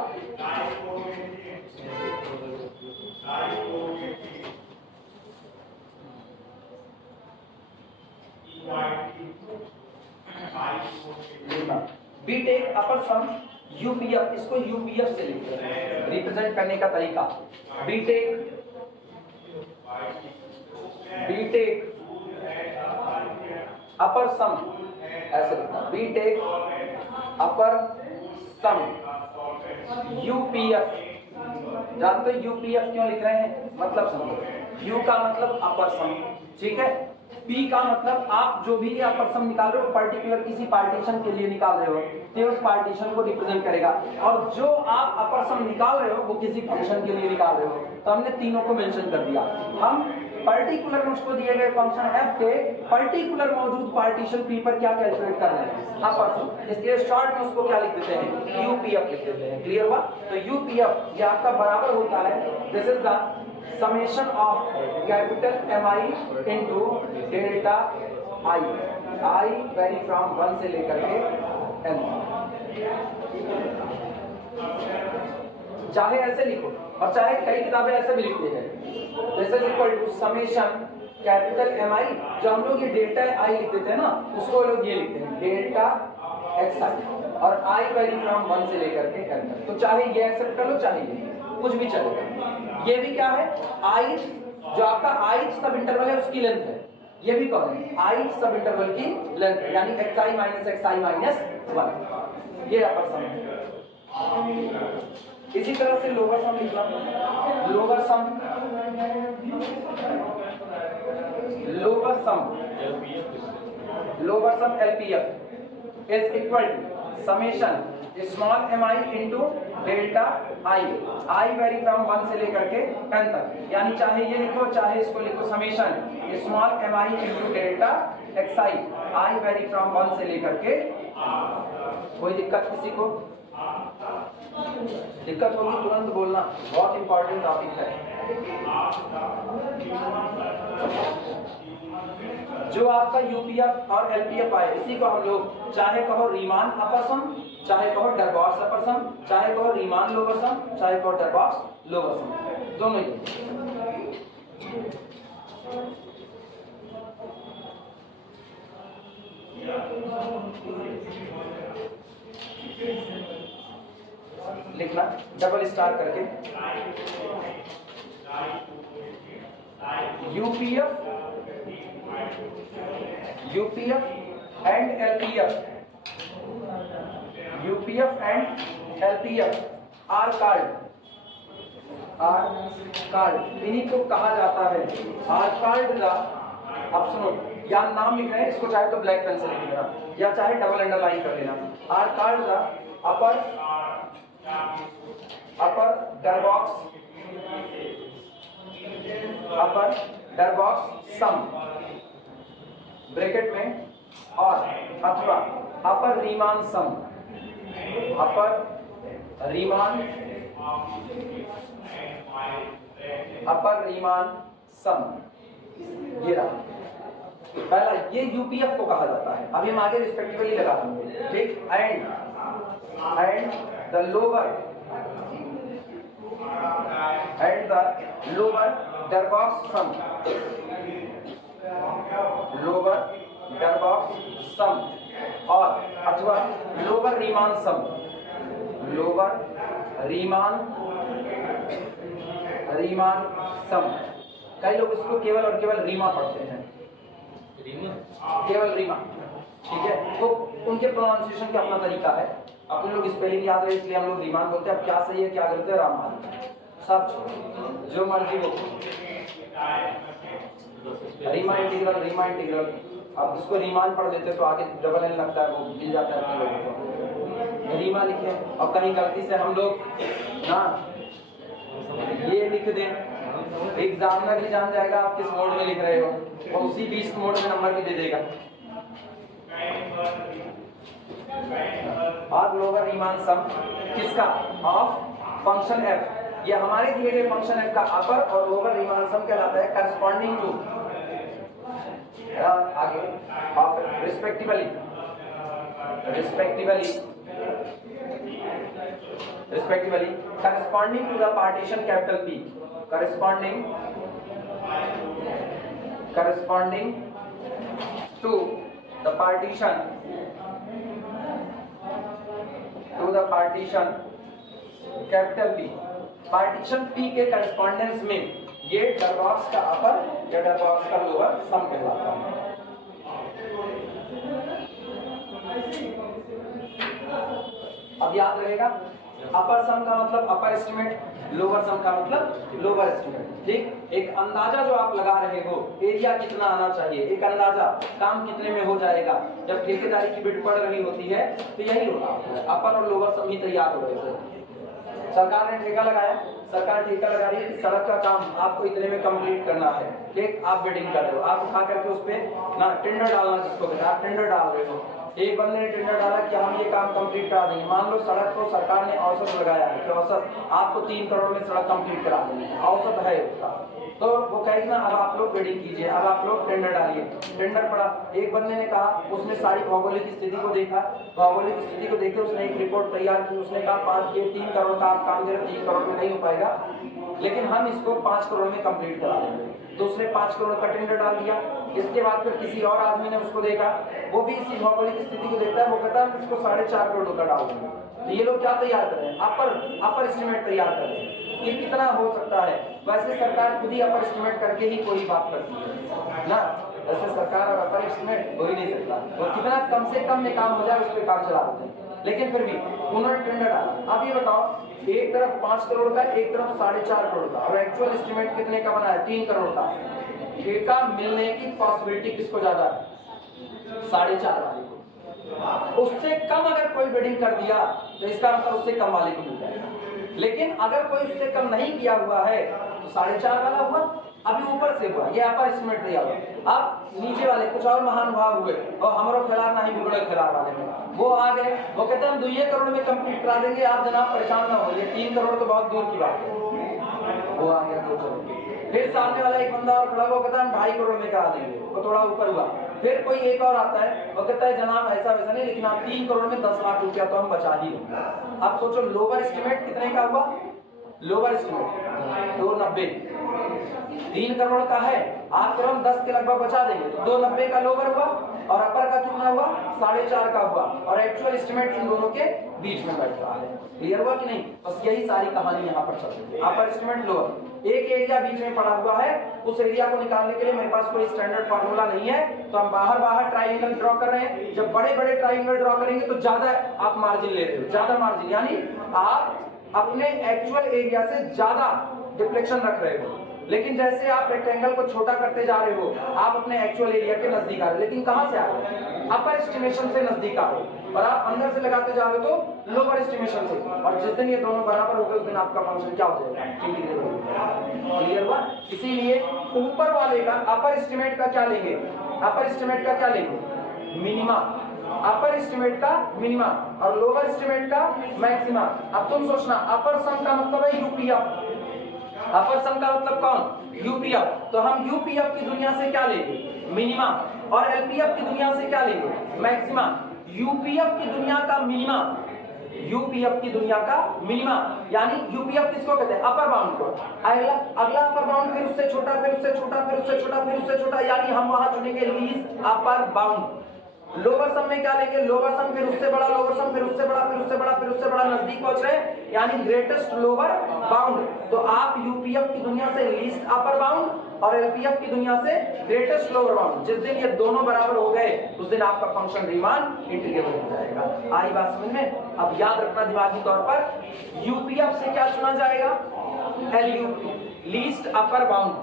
बी टेक अपर सम यूपीएफ, इसको यूपीएफ से लिखते हैं, रिप्रेजेंट करने का तरीका। बीटेक अपर सम ऐसे लिखना, बीटेक अपर सम यूपीएफ। जानते हो यूपीएफ क्यों लिख रहे हैं? मतलब समझो, यू का मतलब अपर सम, ठीक है। पी का मतलब आप जो भी अपर सम निकाल रहे हो पर्टिकुलर किसी पार्टीशन के लिए निकाल रहे हो तो उस पार्टीशन को रिप्रेजेंट करेगा, और जो आप अपर सम निकाल रहे हो वो किसी फंक्शन के लिए निकाल रहे हो। तो हमने तीनों को मेंशन कर दिया। हम पर्टिकुलर में उसको दिए गए फंक्शन f के पर्टिकुलर मौजूद पार्टीशन p पर क्या कैलकुलेट कर रहे हैं? अपर सम। इसलिए शॉर्ट में उसको क्या लिख देते हैं? यूपीएफ लिख देते हैं। क्लियर हुआ? तो यूपीएफ ये आपका बराबर होता है, this is the summation of capital MI into delta I vary from 1 से लेकर के n। चाहे ऐसे लिखो और चाहे कई किताबें ऐसे भी लिखती है, this is equal to summation capital MI, जो हम लोग ये डेल्टा I लिख देते हैं ना, उसको लोग ये लिखते हैं डेल्टा xi, और I वैरी फ्रॉम 1 से लेकर के n तक। तो चाहे ये एक्सेप्ट कर लो, चाहे ये कुछ भी चलेगा। ये भी क्या है? I जो आपका I सब इंटरवल है उसकी लेंथ है, ये भी कौन है? I सब इंटरवल की लेंथ है, यानी xi माइनस 1, ये अपर सम है। इसी तरह से लोअर सम लिखना, lower sum LPF is equal to summation small mi into delta I vary from 1 से लेकर के n तक, यानी चाहे ये लिखो चाहे इसको लिखो, summation small mi into delta xi I vary from 1 से लेकर के। कोई दिक्कत किसी को? दिक्कत होगी तुरंत बोलना, बहुत इंपॉर्टेंट टॉपिक है। जो आपका यूपीएफ और एलपीएफ आए इसी को हम लोग चाहे कहो रीमान अपर सम, चाहे कहो डरबॉक्स अपर सम, चाहे कहो रीमान लोअर सम, चाहे कहो डरबॉक्स लोअर सम, दोनों ही। लिखना डबल स्टार करके, UPF and LPF are card, इन्हीं को कहा जाता है आर कार्ड का। आप सुनो, या नाम लिख रहे हैं, इसको चाहे तो ब्लैक पेन से लिख लेना या चाहे डबल अंडरलाइन कर लेना। आर कार्ड का अपर डरबॉक्स सम ब्रैकेट में, और अथवा अपर रीमान सम, अपर रीमान सम, ये रहा पहला, ये यूपीएफ को कहा जाता है। अभी हम आगे रिस्पेक्टिवली लगा देंगे, ठीक। And the lower Darboux sum lower Darboux sum और अथवा lower Riemann sum, lower Riemann sum. कई लोग इसको केवल और केवल रीमा पढ़ते हैं, केवल रीमा, ठीक है। तो उनके प्रोनाउंसिएशन का अपना तरीका है, अपने लोग स्पेलिंग याद है इसलिए हम लोग रीमान बोलते हैं। अब क्या सही है क्या गलत है राम सब जो मर्जी हो, रीमा इंटीग्रल। अब जिसको रीमान पढ़ लेते तो आगे डबल एन लगता है, वो मिल जाता है अपने लोगों को, रीमा लिखे। और कहीं गलती से हम लोग ना ये लिख दें, एग्जामिनर ही जान जाएगा आप किस मोड में लिख रहे हो, और उसी 20 मोड में नंबर भी दे देगा। और लोअर रीमान सम किसका? Of function F. ये हमारे दिए गए फंक्शन एफ का अपर और लोअर रीमान सम कहलाता है करस्पॉन्डिंग टू आगे of respectively corresponding to the partition capital P, corresponding to the partition capital P, partition P के करस्पॉन्डेंस में ये डरबॉक्स का अपर या डरबॉक्स का लोअर सम कहलाता है। अब याद रहेगा अपर सम का मतलब अपर एस्टिमेट, लोअर सम का मतलब लोअर एस्टिमेट, ठीक। एक अंदाजा जो आप लगा रहे हो, एरिया कितना आना चाहिए, एक अंदाजा काम कितने में हो जाएगा। जब ठेकेदारी की बिड पड़ रही होती है तो यही होता है, अपर और लोअर सम ही तैयार हो रहे थे। सरकार ने ठेका लगाया, सरकार ठेका लगा रही है कि सड़क का काम आपको इतने में कंप्लीट करना है, ठीक। आप बिडिंग कर रहे हो, आप उठा करके उस पे ना टेंडर डालना जिसको कहते हैं, आप टेंडर डाल रहे हो। एक बंदे ने टेंडर डाला कि हम ये काम कंप्लीट करा देंगे। मान लो सड़क को सरकार ने औसत लगाया है कि औसत आपको 3 करोड़ में सड़क कंप्लीट करा देंगे, औसत है उसका। तो वो कहेगी ना अब आप लोग बिडिंग कीजिए, अब आप लोग टेंडर डालिए। टेंडर पड़ा, एक बंदे ने कहा, उसने सारी भौगोलिक स्थिति को देखा, भौगोलिक स्थिति को देख के उसने एक रिपोर्ट तैयार की। उसने कहा 3 करोड़ का आप काम दे रहे, 3 करोड़ में नहीं हो पाएगा, लेकिन हम इसको 5 करोड़ में कंप्लीट करा देंगे। तो उसने 5 करोड़ का टेंडर डाल दिया। इसके बाद फिर किसी और आदमी ने उसको देखा, वो भी इसी भौगोलिक स्थिति को देखता है, वो कहता है हम इसको 4.5 करोड़ का डाल देंगे। तो ये लोग क्या तैयार कर रहे हैं? अपर एस्टिमेट तैयार कर रहे हैं कि कितना हो सकता है। वैसे सरकार खुद ही अपर एस्टिमेट करके ही कोई बात करती है ना, वैसे सरकार और अपर एस्टिमेट हो ही नहीं सकता। वो कितना कम से कम में काम हो जाए उस पर काम चला देते हैं, लेकिन फिर भी उन्होंने टेंडर डाला। अब ये बताओ, एक तरफ 5 करोड़ का, एक तरफ 4.5 करोड़ का, और एक्चुअल एस्टिमेट कितने का बना है? 3 करोड़ का। ठेका मिलने की पॉसिबिलिटी किसको ज्यादा है? 4.5 वाले को। उससे कम अगर कोई बिडिंग कर दिया तो इसका मतलब उससे कम वाले को मिल जाएगा। लेकिन अगर कोई उससे कम नहीं किया हुआ है तो 4.5 वाला हुआ, अभी ऊपर से हुआ, ये अपर एस्टिमेट दिया हुआ। अब नीचे वाले कुछ और महानुभाव हुए और हमारो खिलाफ नहीं बिगड़े खिलाफ वाले में वो आ गए, वो कहते हैं हम 2 करोड़ में कंप्लीट करा देंगे, आप जनाब परेशान ना होइए, 3 करोड़ तो बहुत दूर की बात है। वो आ गया 2 करोड़। फिर सामने वाला एक बंदा और खड़ा, वो कहता है हम 2.5 करोड़ में करा देंगे, वो थोड़ा ऊपर हुआ। फिर कोई एक और आता है, वो कहता है जनाब ऐसा वैसा नहीं, लेकिन आप 3 करोड़ में 10 लाख रुपया तो हम बचा ही लेंगे। अब सोचो लोअर एस्टिमेट कितने का हुआ? लोअर एस्टिमेट 290, 3 करोड़ का है, आप तुरंत 10 के लगभग बचा देंगे तो 290 का लोअर हुआ, और अपर का कितना हुआ? 4.5 का हुआ, और एक्चुअल एस्टिमेट इन दोनों के बीच में बैठ रहा है। क्लियर हुआ कि नहीं? बस यही सारी कहानी यहाँ पर चल रही है। अपर एस्टिमेट, लोअर, एक एरिया बीच में पड़ा हुआ है, उस एरिया को निकालने के लिए मेरे पास कोई स्टैंडर्ड फार्मूला नहीं है, तो हम बाहर ट्राइंगल ड्रॉ कर रहे हैं। जब बड़े ट्राइंगल ड्रॉ करेंगे तो ज्यादा आप मार्जिन ले रहे हो, ज्यादा मार्जिन, यानी आप अपने एक्चुअल एरिया से ज्यादा डिफ्लेक्शन रख रहे हो। लेकिन जैसे आप रेक्टेंगल को छोटा करते जा रहे हो, आप अपने एक्चुअल एरिया के नजदीक आ रहे हो, लेकिन कहां से आ रहे हो? अपर एस्टिमेशन से नजदीक आ रहे हो, और आप अंदर से लगाते जा रहे हो तो लोअर एस्टिमेशन से। और जिस दिन ये दोनों बराबर हो गए उस दिन आपका फंक्शन क्या हो जाएगा? इंटीग्रेबल। क्लियर हुआ? इसीलिए ऊपर वाले का अपर एस्टिमेट का क्या लेंगे? अपर एस्टिमेट का क्या लेंगे? मिनिमा। अपर एस्टिमेट का मिनिमा और लोअर एस्टिमेट का मैक्सिमा। अब तुम सोचना, अपर सम का मतलब है यूपीएफ। अपर सम का मतलब कौन? यूपीएफ। तो हम यूपीएफ की दुनिया से क्या लेंगे? मिनिमा। और एलपीएफ की दुनिया से क्या लेंगे? मैक्सिमा। यूपीएफ की दुनिया का मिनिमा यूपीएफ की दुनिया का मिनिमा, यानी यूपीएफ किसको कहते हैं? अपर बाउंड को। अगला अपर बाउंड, फिर उससे छोटा, फिर उससे छोटा, फिर उससे छोटा, फिर उससे छोटा, यानी हम वहां चुनेंगे least upper bound. Lower sum में क्या लेंगे? लोअर सम, फिर उससे बड़ा लोअर सम, फिर उससे बड़ा, फिर उससे बड़ा, फिर उससे बड़ा, नजदीक पहुंच रहे हैं, यानी ग्रेटेस्ट लोअर बाउंड। तो आप यूपीएफ की दुनिया से लीस्ट अपर बाउंड और एलपीएफ की दुनिया से ग्रेटेस्ट लोअर बाउंड, जिस दिन ये दोनों बराबर हो गए उस दिन आपका फंक्शन रीमान इंटीग्रेबल हो जाएगा। आई बात समझ में? अब याद रखना दिमागी तौर पर, यूपीएफ से क्या चुना जाएगा? एलयूपी, लीस्ट अपर बाउंड।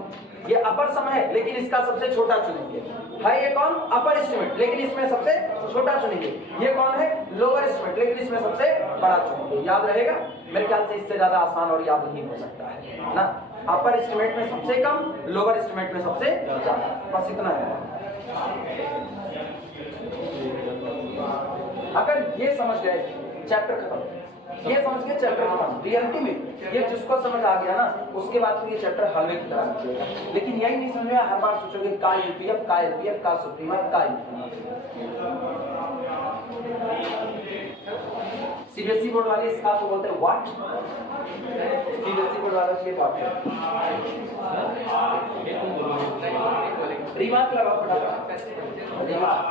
ये अपर सम है लेकिन इसका सबसे छोटा चुनेंगे। है ये कौन? अपर एस्टिमेट, लेकिन इसमें सबसे छोटा चुनेंगे। ये कौन है? लोअर एस्टिमेट, लेकिन इसमें सबसे बड़ा चुनेंगे। याद रहेगा? मेरे ख्याल से इससे ज्यादा आसान और याद नहीं हो सकता है ना। अपर एस्टिमेट में सबसे कम, लोअर एस्टिमेट में सबसे ज्यादा, बस इतना है। अगर ये समझ गए चैप्टर खत्म, ये समझ के चैप्टर खत्म। रियलिटी में ये जिसको समझ आ गया ना उसके बाद तो ये चैप्टर हलवे की तरह निकलेगा। लेकिन यही नहीं समझ में, हर बार सोचोगे का यूपीएफ, का एलपीएफ, का सुप्रीमा, का सीबीएसई बोर्ड वाले इसका को बोलते हैं व्हाट। सीबीएसई बोर्ड वाला ये बात है। रिमार्क लगा फटाफट। रिमार्क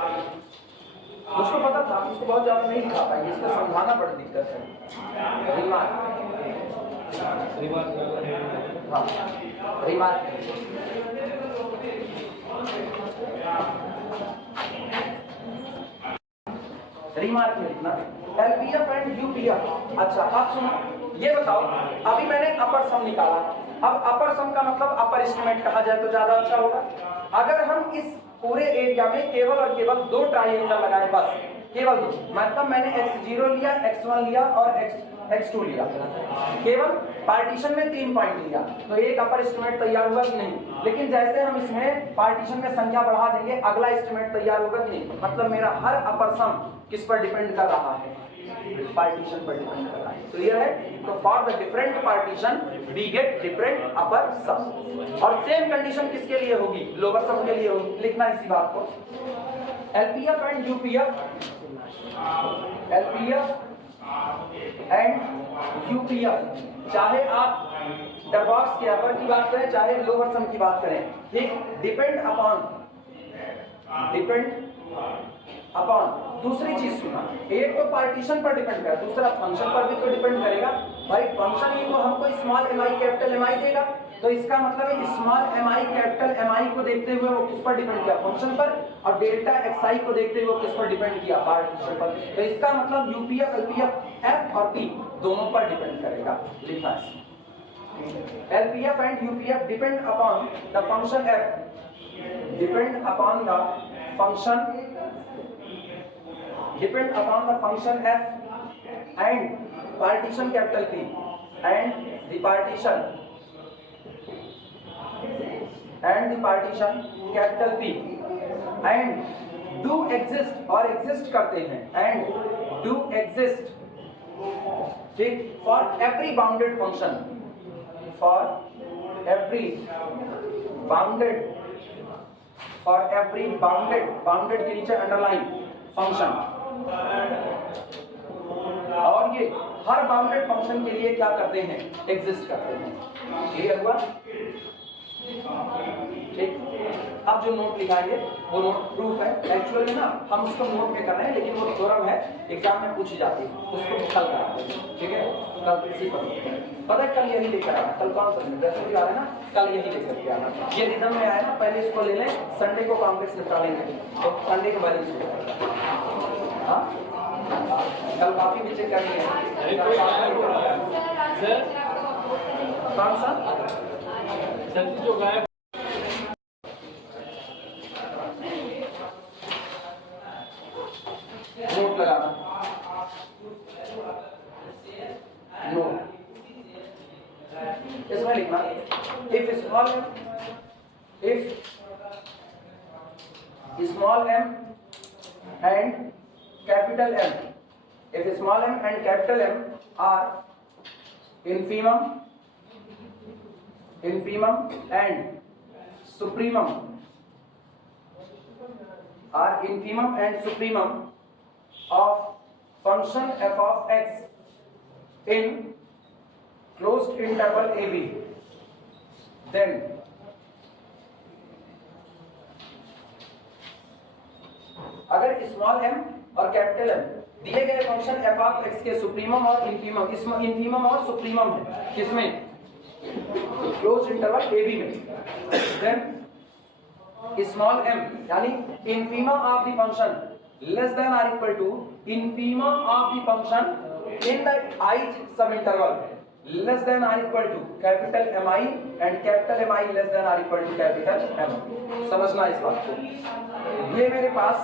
मुझको पता था, इसको बहुत ज्यादा नहीं लिखा पाएंगे, इसको समझाना बड़ी दिक्कत है। रिमार्क, हाँ रिमार्क, रिमार्क में लिखना एलपीएफ एंड यूपीएफ। अच्छा अब सुनो, ये बताओ, अभी मैंने अपर सम निकाला। अब अपर सम का मतलब अपर एस्टिमेट कहा जाए तो ज्यादा अच्छा होगा। अगर हम इस पूरे एरिया में केवल और केवल दो ट्राइंगल लगाए, बस केवल दो, मतलब मैंने x0 लिया, x1 लिया और x2 लिया, केवल पार्टीशन में 3 पॉइंट लिया, तो एक अपर एस्टिमेट तैयार हुआ कि नहीं? लेकिन जैसे हम इसमें पार्टीशन में संख्या बढ़ा देंगे, अगला एस्टिमेट तैयार होगा कि नहीं? मतलब मेरा हर अपर सम किस पर डिपेंड कर रहा है? पार्टीशन पर डिपेंड कर रहा है। क्लियर है? तो for the different partition we get different upper sum. और सेम कंडीशन किसके लिए होगी? लोअर सम के लिए होगी। लिखना इसी बात को, LPF and UPF, LPF and UPF, चाहे आप डरबॉक्स के अपर की बात करें चाहे लोअर सम की बात करें, ठीक, डिपेंड अपॉन दूसरी चीज सुना, एक तो पार्टीशन पर डिपेंड कर, दूसरा फंक्शन पर भी तो डिपेंड करेगा। भाई फंक्शन ही तो हमको small M I capital M I देगा, तो इसका मतलब है small M I capital M I को देखते हुए वो किस पर डिपेंड किया? फंक्शन पर। और डेल्टा एक्स आई को देखते हुए किस पर डिपेंड किया? पार्टीशन पर। तो इसका मतलब यूपीएफ, एलपीएफ, एफ और पी दोनों पर डिपेंड करेगा। लिखना है LPF and UPF depend upon the function f, depend upon the function f and partition capital P and the partition capital P and do exist और exist करते हैं and do exist, ठीक, for every bounded function, for every bounded के नीचे underline function, और ये हर bounded function के लिए क्या करते हैं? एग्जिस्ट करते हैं। क्लियर हुआ? ठीक, अब जो नोट लिखाएंगे वो नोट प्रूफ है, एक्चुअली ना हम उसको नोट में कर रहे हैं लेकिन वो थ्योरम है, एग्जाम में पूछी जाती है, उसको कल कराते हैं। ठीक है, कल इसी पर पता है, कल यही लेकर आना। कल कौन सा दिन? वैसे भी आ रहा है ना, कल यही लेकर के आना। ये रिदम में आया ना, पहले इसको ले लें, संडे को कॉम्प्लेक्स निपटा लेंगे, तो संडे को बैलेंस हो जाएगा। हाँ, कल काफी भी चेक करेंगे। कौन सा जो गायब नोट लगाना, नोट इसमें लिखना if small m and capital M, if small m and capital M are infimum and supremum of function f of x in closed interval A B, देन अगर स्मॉल m और कैपिटल M दिए गए function f of x के supremum और infimum, इसमें infimum और supremum है किसमें, क्लोज्ड इंटरवल ए बी में, देन स्मॉल m यानी infimum of the function less than or equal to infimum of the function in the ith subinterval less than or equal to capital Mi and capital Mi less than or equal to capital M। समझना इस बात को, ये मेरे पास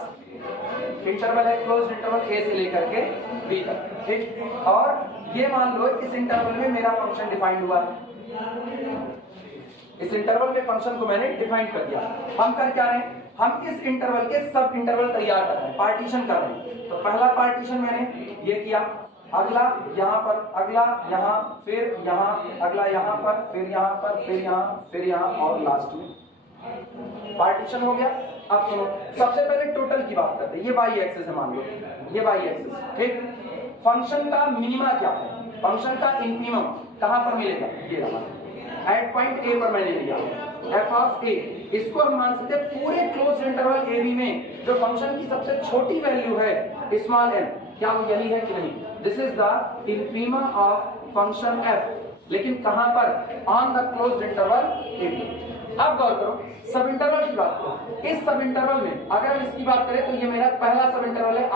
interval है closed interval ए से लेकर के बी तक, ठीक, और ये मान लो इस इंटरवल में मेरा फंक्शन डिफाइंड हुआ है, इस इंटरवल में फंक्शन को मैंने डिफाइन कर दिया। हम कर क्या रहे हैं, हम इस इंटरवल के सब इंटरवल तैयार कर रहे हैं, पार्टीशन कर रहे हैं। तो पहला पार्टीशन मैंने ये किया, अगला यहाँ पर, अगला यहाँ, फिर यहाँ, अगला यहाँ पर, फिर यहाँ पर, फिर यहाँ, फिर यहाँ और लास्ट में पार्टीशन हो गया। अब सुनो, सबसे पहले टोटल की बात करते हैं, ये वाई एक्सिस है, मान लो ये वाई एक्सिस, ठीक। फंक्शन का मिनिमा क्या है, फंक्शन का इंफीमम कहाँ पर मिलेगा, ये रहा एट पॉइंट ए पर मैंने लिया एफ ऑफ ए। इसको हम मान सकते हैं पूरे क्लोज इंटरवल ए बी में जो फंक्शन की सबसे छोटी वैल्यू है स्मॉल m, क्या वो यही है कि नहीं, this is the infimum of function f, लेकिन कहां पर, on the closed interval A B. अब गौर करो सब इंटरवल की बात करो, इस सब इंटरवल में अगर हम इसकी बात करें तो ये मेरा पहला सब इंटरवल है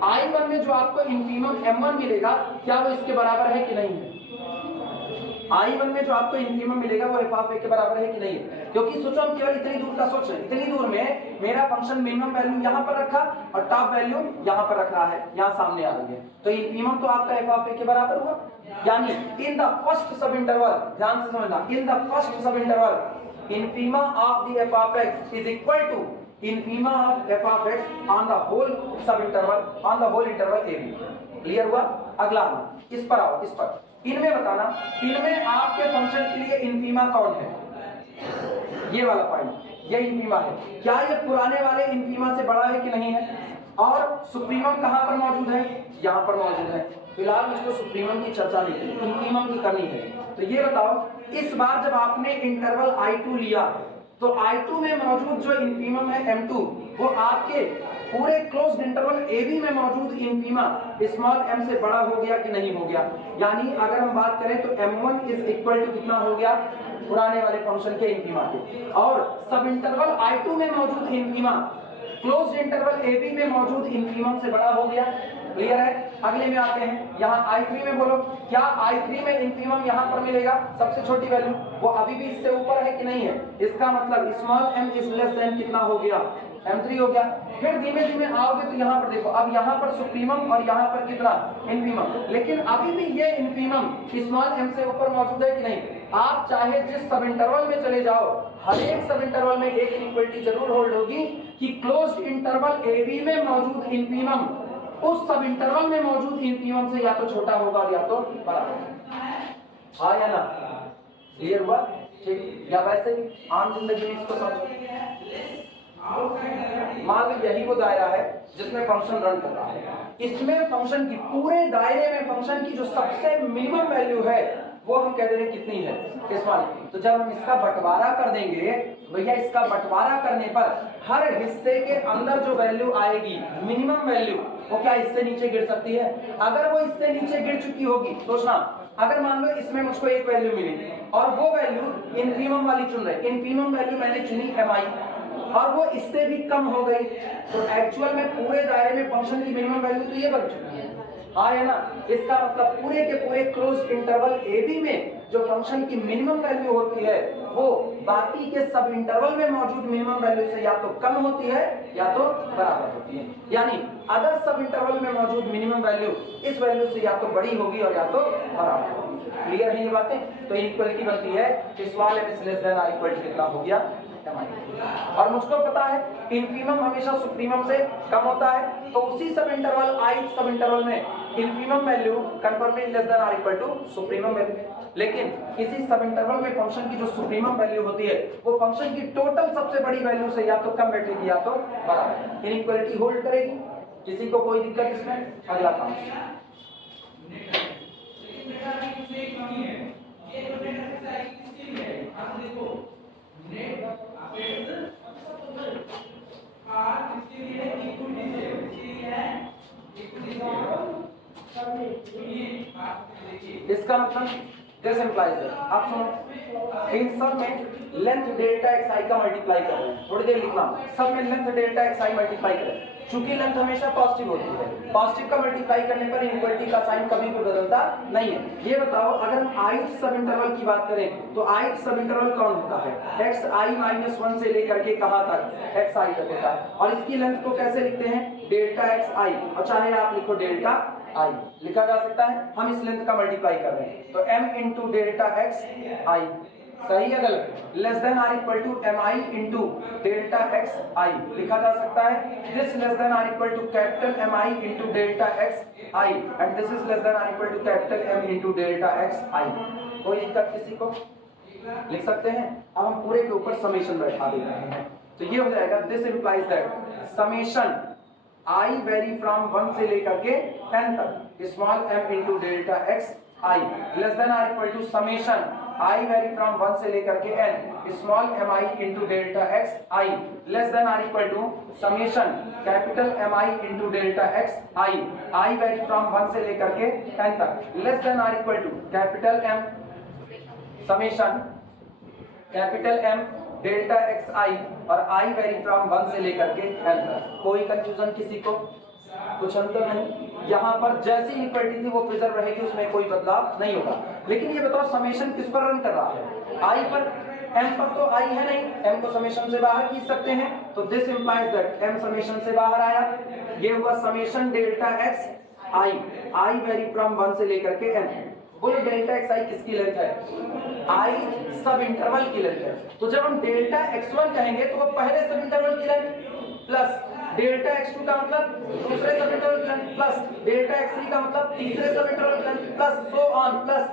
I1 में जो आपको इंफीमम m1 मिलेगा क्या वो इसके बराबर है कि नहीं है, I1 में जो आपको इंफीमम मिलेगा वो f ऑफ a के बराबर है कि नहीं है, क्योंकि सोचो हम केवल इतनी दूर का सोच रहे हैं, इतनी दूर में मेरा फंक्शन मिनिमम वैल्यू यहाँ पर रखा और टॉप वैल्यू यहाँ पर रख रहा है, यहाँ सामने आ रही है, तो इंफीमम तो आपका f ऑफ a के बराबर हुआ। यानी इन द फर्स्ट सब इंटरवल, ध्यान से समझना, इन द फर्स्ट सब interval infimum of the f of x is equal to infimum of f of x on the whole subinterval, on the whole interval a b। Clear हुआ। अगला इस पर आओ, इस पर, इनमें बताना, इनमें आपके फंक्शन के लिए इंफीमा कौन है, ये वाला पॉइंट, ये इंफीमा है, क्या ये पुराने वाले इंफीमा से बड़ा है कि नहीं है, और सुप्रीमम कहां पर मौजूद है, यहां पर मौजूद है। फिलहाल मुझको सुप्रीमम की चर्चा नहीं की, इंफीमम की करनी है। तो ये बताओ, इस बार जब आपने इंटरवल I2 लिया तो I2 में मौजूद जो इंफीमम है M2 वो आपके पूरे क्लोज्ड इंटरवल AB में मौजूद इंफीमा स्मॉल m से बड़ा हो गया कि नहीं हो गया। यानी अगर हम बात करें तो M1 इज इक्वल टू कितना हो गया, पुराने वाले फंक्शन के इंफीमा के, और सब इंटरवल I2 में मौजूद इंफीमा क्लोज्ड इंटरवल AB में मौजूद इंफीमम से बड़ा हो गया। क्लियर है। अगले में आते हैं, यहाँ I3 में बोलो, क्या I3 में इंफीमम यहाँ पर मिलेगा, सबसे छोटी वैल्यू, वो अभी भी इससे ऊपर है कि नहीं है, इसका मतलब small m is less then कितना हो गया, M3 हो गया। फिर धीमे धीमे आओगे तो यहाँ पर देखो, अब यहाँ पर सुप्रीमम और यहाँ पर कितना इंफीमम, लेकिन अभी भी ये इंफीमम स्मॉल m से ऊपर मौजूद है कि नहीं। आप चाहे जिस सब इंटरवल में चले जाओ, हर एक सब इंटरवल में एक इक्वलिटी जरूर होल्ड होगी कि क्लोज्ड इंटरवल AB में मौजूद इंफीमम उस सब इंटरवल में मौजूद इंफीमम से या तो छोटा होगा और या तो बड़ा होगा। हाँ या ना, क्लियर हुआ, ठीक। या वैसे भी आम जिंदगी में इसको समझो, मान लो यही वो दायरा है जिसमें फंक्शन रन कर रहा है, इसमें फंक्शन की पूरे दायरे में फंक्शन की जो सबसे मिनिमम वैल्यू है वो हम कह दे रहे हैं कितनी है, इस वाली। तो जब हम इसका बंटवारा कर देंगे भैया, इसका बंटवारा करने पर हर हिस्से के अंदर जो वैल्यू आएगी मिनिमम वैल्यू, वो क्या इससे नीचे गिर सकती है। अगर वो इससे नीचे गिर चुकी होगी, सोचना, अगर मान लो इसमें मुझको एक वैल्यू मिली और वो वैल्यू इंफीमम वाली चुन रहे, इंफीमम वैल्यू मैंने चुनी MI और वो इससे भी कम हो गई, तो एक्चुअल में पूरे दायरे में फंक्शन की मिनिमम वैल्यू तो ये बन चुकी है। हाँ है ना, इसका मतलब पूरे के पूरे क्लोज्ड इंटरवल AB में जो फंक्शन की मिनिमम वैल्यू होती है वो बाकी के सब इंटरवल में मौजूद मिनिमम वैल्यू से या तो कम होती है या तो बराबर होती है। यानी अदर सब इंटरवल में मौजूद मिनिमम वैल्यू इस वैल्यू से या तो बड़ी होगी और या तो बराबर होगी। क्लियर है ये बातें। तो इक्वलिटी बनती है इस वाले में लेस देन और इक्वल टू कितना हो गया, और मुझको पता है इंफीमम हमेशा सुप्रीमम से कम होता है, तो उसी सब इंटरवल I सब इंटरवल में इंफीमम वैल्यू कन्फर्मली लेस देन और इक्वल टू सुप्रीमम वैल्यू। लेकिन इसी सब इंटरवल में फंक्शन की जो सुप्रीमम वैल्यू होती है वो फंक्शन की टोटल सबसे बड़ी वैल्यू से या तो कम बैठेगी या तो बराबर, इनइक्वालिटी होल्ड करेगी। किसी को कोई दिक्कत इसमें? अगला काम इसका मतलब दिस इंप्लाइज है। आप सुनो, इन सब में लेंथ डेल्टा एक्स आई का मल्टीप्लाई कर रहे हैं, थोड़ी देर लिखना, सब में लेंथ डेल्टा एक्स आई मल्टीप्लाई करें, चूंकि लेंथ हमेशा पॉजिटिव होती है, पॉजिटिव का मल्टीप्लाई करने पर इनइक्वालिटी का साइन कभी भी बदलता नहीं है। ये बताओ, अगर हम ith सब इंटरवल की बात करें तो ith सब इंटरवल कौन होता है? एक्स आई माइनस 1 से लेकर के कहां तक? एक्स आई तक होता है। और इसकी लेंथ को कैसे लिखते हैं? डेल्टा एक्स आई, और चाहे आप लिखो डेल्टा आई, लिखा जा सकता है। हम इस लेंथ का मल्टीप्लाई कर रहे हैं तो m into delta x I, सही है गलत? Less than or equal to M I into delta x I, लिखा जा सकता है। This less than or equal to capital M I into delta x I and this is less than or equal to capital M into delta x I. कोई दिक्कत किसी को? लिख सकते हैं। अब हम पूरे के ऊपर समेशन बैठा दे रहे हैं, तो ये हो जाएगा this implies that summation I vary from 1 से लेकर के n तक small m into delta x I less than or equal to summation I vary from 1 से लेकर के n small M I into delta x I less than or equal to summation capital M I into delta x I vary from 1 से लेकर के n तक less than or equal to capital m summation capital M delta x I और I vary from 1 से लेकर के n तक। कोई कंफ्यूजन किसी को? कुछ अंतर नहीं। यहाँ पर जैसी इक्वालिटी थी वो प्रिजर्व रहेगी, उसमें कोई बदलाव नहीं होगा। लेकिन ये बताओ समेशन किस पर रन कर रहा है? आई पर। m पर तो आई है नहीं, m को समेशन से बाहर खींच सकते हैं, तो this implies that m summation से बाहर आया। ये हुआ summation delta x I vary from 1 से लेकर के n। बोलो डेल्टा एक्स आई किसकी लेंथ है? आई सब इंटरवल की लेंथ है। तो जब हम डेल्टा x1 कहेंगे तो वो पहले सब इंटरवल की लेंथ प्लस डेल्टा x2 का मतलब दूसरे सब इंटरवल की लेंथ प्लस डेल्टा x3 का मतलब तीसरे सब इंटरवल की length plus so on plus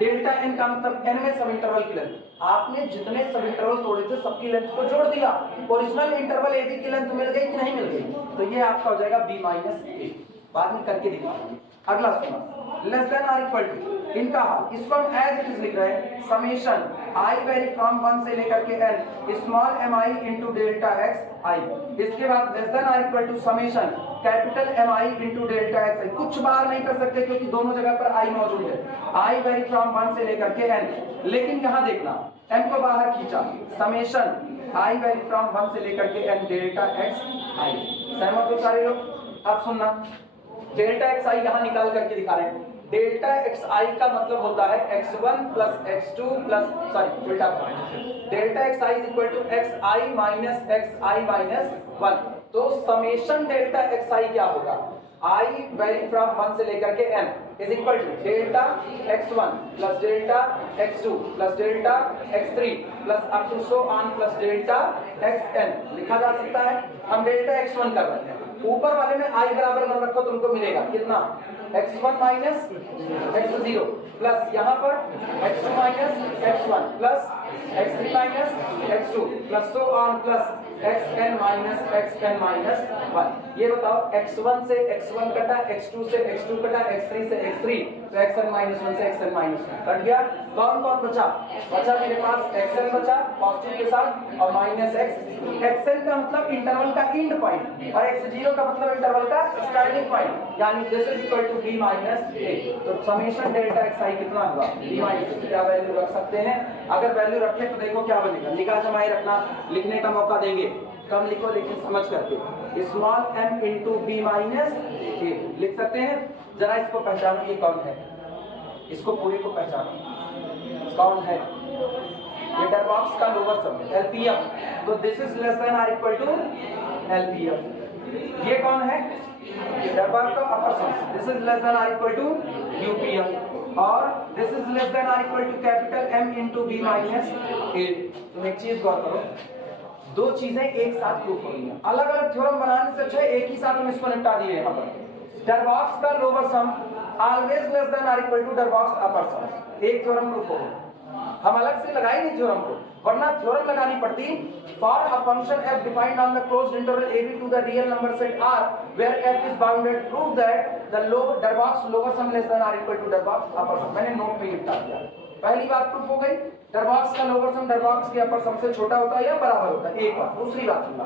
delta n का मतलब nवें सब इंटरवल की लेंथ। आपने जितने सब इंटरवल तोड़े थे सबकी लेंथ को जोड़ दिया, ओरिजिनल इंटरवल ए बी की लेंथ मिल गई कि नहीं मिल गई? तो ये आपका हो जाएगा b माइनस ए। बाद में करके दिखाएंगे। अगला सुनो, less than or equal to, इनका हाल इसको हम एज इट इज लिख रहे हैं समेशन आई वेरी फ्रॉम 1 से लेकर के n small M I into delta x I. इसके बाद less than or equal to summation capital M I into delta x I. कुछ बाहर नहीं कर सकते क्योंकि दोनों जगह पर आई मौजूद है। आई वेरी फ्रॉम 1 से लेकर के n, लेकिन यहाँ देखना m को बाहर खींचा, समेशन आई वेरी फ्रॉम 1 से लेकर के n डेल्टा एक्स आई। सहमत हो सारे लोग? अब सुनना, डेल्टा एक्स आई यहाँ निकाल करके दिखा रहे हैं। डेल्टा एक्स आई का मतलब होता है x1 plus x2 plus sorry उल्टा, delta x I is equal to X I minus X I minus 1। तो समेशन डेल्टा एक्स आई क्या होगा? आई वेरी फ्रॉम 1 से लेकर के n is equal to delta x1 plus delta x2 plus delta x3 plus up to so on plus delta xn। लिखा जा सकता है। हम डेल्टा x1 कर रहे हैं, ऊपर वाले में i बराबर मान रखो, तुमको मिलेगा कितना? x1 माइनस x0 प्लस यहाँ पर x2 minus x1 plus x3 minus x2 plus so on plus xn minus 1। ये बताओ x1 से x1 कटा, x2 से x2 कटा, x3 से x3, तो xn माइनस 1 से xn माइनस 1 कट गया। कौन कौन बचा? बचा मेरे पास xn बचा पॉजिटिव के साथ और माइनस x। xn का मतलब इंटरवल का एंड पॉइंट और x0 का मतलब इंटरवल का स्टार्टिंग पॉइंट, यानी this is equal to b minus a। तो समेशन डेल्टा xi कितना हुआ? b minus a। क्या वैल्यू रख सकते हैं? अगर वैल्यू रखें तो देखो क्या बनेगा। निगाह जमाए रखना, लिखने का मौका देंगे, कम लिखो लेकिन समझ करके। Small m into B minus A लिख सकते हैं। जरा इसको पहचानो, ये कौन है? इसको पूरे को पहचानो, कौन है? ये डरबॉक्स का लोअर सम LPF, तो this is less than or equal to LPF। ये कौन है? डरबॉक्स का upper sum, this is less than or equal to UPF और this is less than or equal to capital M into B minus A. तुम एक चीज गौर करो, दो चीजें एक साथ प्रूफ हो रही हैं। अलग अलग थ्योरम बनाने से अच्छा एक ही साथ हम इसको निपटा दिए। यहाँ पर डरबॉक्स का lower sum always less than or equal to Darboux upper sum, एक थ्योरम प्रूफ हो गया। हम अलग से लगाए नहीं थ्योरम को, वरना थ्योरम लगानी पड़ती for a function f defined on the closed interval ab to the real number set r where f is bounded, prove that the Darboux lower sum less than or equal to Darboux upper sum। मैंने note में लिखा दिया। पहली बात proof हो गई, Darboux का lower सम Darboux के अपर सम से छोटा होता है या बराबर होता है, एक बात। दूसरी बात सुनना,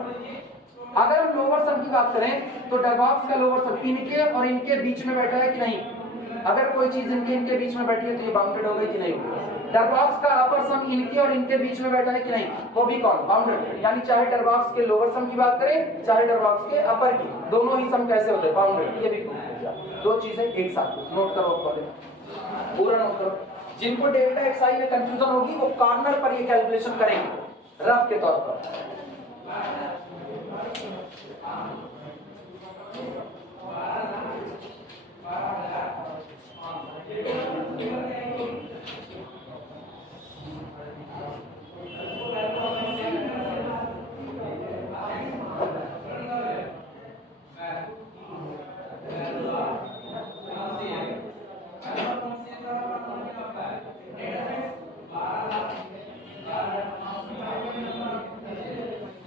अगर हम लोअर सम की बात करें तो Darboux का लोअर सम इनके और इनके बीच में बैठा है कि नहीं, अगर कोई चीज इनके बीच में बैठी है तो ये बाउंडेड हो गई कि नहीं। Darboux का अपर सम इनके और इनके बीच में बैठा है कि नहीं, वो भी कौन, बाउंडेड। यानी चाहे Darboux के लोअर सम की बात करें चाहे Darboux के अपर की, दोनों ही सम कैसे होते हैं, बाउंडेड। ये भी प्रूफ हो गया। दो चीजें एक साथ नोट करो, पूरा नोट करो। जिनको डेल्टा xi में कंफ्यूजन होगी वो कॉर्नर पर ये कैलकुलेशन करेंगे रफ के तौर पर।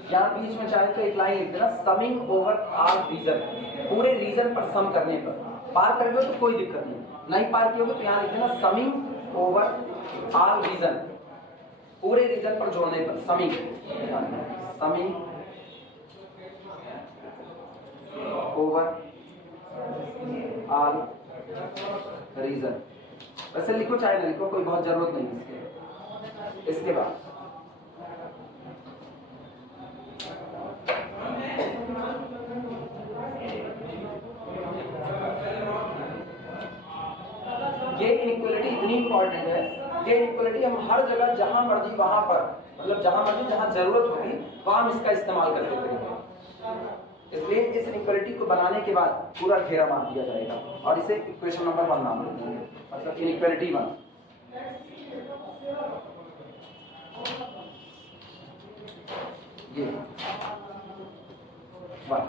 यहाँ बीच में चाहे तो एक लाइन लिख देना, समिंग ओवर आल रीजन, पूरे रीजन पर सम करने पर। पार कर गए तो कोई दिक्कत नहीं पार किए तो यहाँ लिख देना समिंग ओवर आल रीजन, पूरे रीजन पर जोड़ने पर समिंग ओवर आल रीजन। वैसे लिखो चाहे ना लिखो, कोई बहुत जरूरत नहीं इसके बाद ये इनइक्वालिटी इतनी इंपॉर्टेंट है, ये इनइक्वालिटी हम हर जगह जहां मर्जी वहां पर, मतलब जहां मर्जी जहां जरूरत होगी वहां हम इसका इस्तेमाल करते रहेंगे। इसलिए इस इनइक्वालिटी को बनाने के बाद पूरा घेरा मार दिया जाएगा और इसे इक्वेशन नंबर 1 नाम देंगे, मतलब इनइक्वालिटी 1। ये 1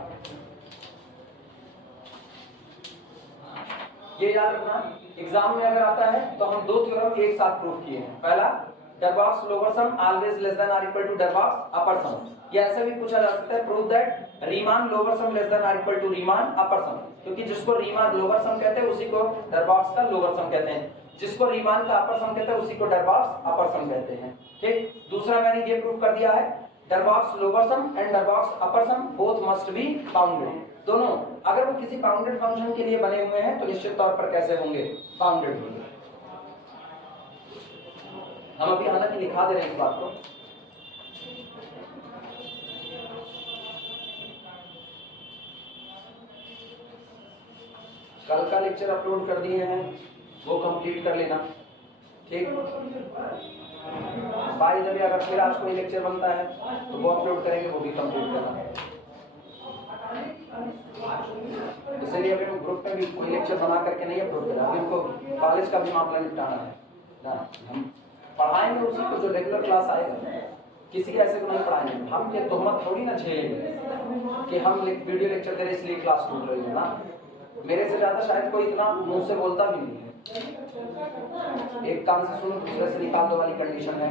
ये याद रखना, एग्जाम में अगर आता है तो हम दो थ्योरम एक साथ प्रूफ किए हैं। पहला Darboux lower sum always less than और इक्वल टू Darboux अपर सम। ये ऐसे भी पूछा जा सकता है, prove that Riemann lower sum less than और इक्वल टू रीमान अपर सम, क्योंकि जिसको रीमान लोअर सम कहते हैं उसी को Darboux का लोअर सम कहते हैं, जिसको रीमान का अपर सम कहते हैं उसी को Darboux अपर सम कहते हैं। ठीक, दूसरा मैंने ये प्रूफ कर दिया है, Darboux lower sum and Darboux upper sum both must be bounded. दोनों अगर वो किसी बाउंडेड फंक्शन के लिए बने हुए हैं तो निश्चित तौर पर कैसे होंगे, बाउंडेड होंगे। हम अभी हालांकि लिखा दे रहे हैं इस बात को। कल का लेक्चर अपलोड कर दिए हैं, वो कंप्लीट कर लेना। ठीक, बाई जब अगर फिर आज कोई लेक्चर बनता है तो वो अपलोड करेंगे, वो भी कंप्लीट करना। इसलिए अभी हम ग्रुप में भी कोई लेक्चर बना करके नहीं अपलोड करा, अभी उनको कॉलेज का भी मामला निपटाना है ना। हम पढ़ाएंगे उसी को जो रेगुलर क्लास आएगा, किसी के ऐसे को नहीं पढ़ाएंगे। हम ये तोहमत थोड़ी ना झेलेंगे कि हम वीडियो लेक्चर दे रहे इसलिए क्लास टूट रही है ना। मेरे से ज्यादा शायद कोई इतना मुंह से बोलता भी नहीं है। एक कान से सुनो दूसरे से निकाल दो वाली कंडीशन है।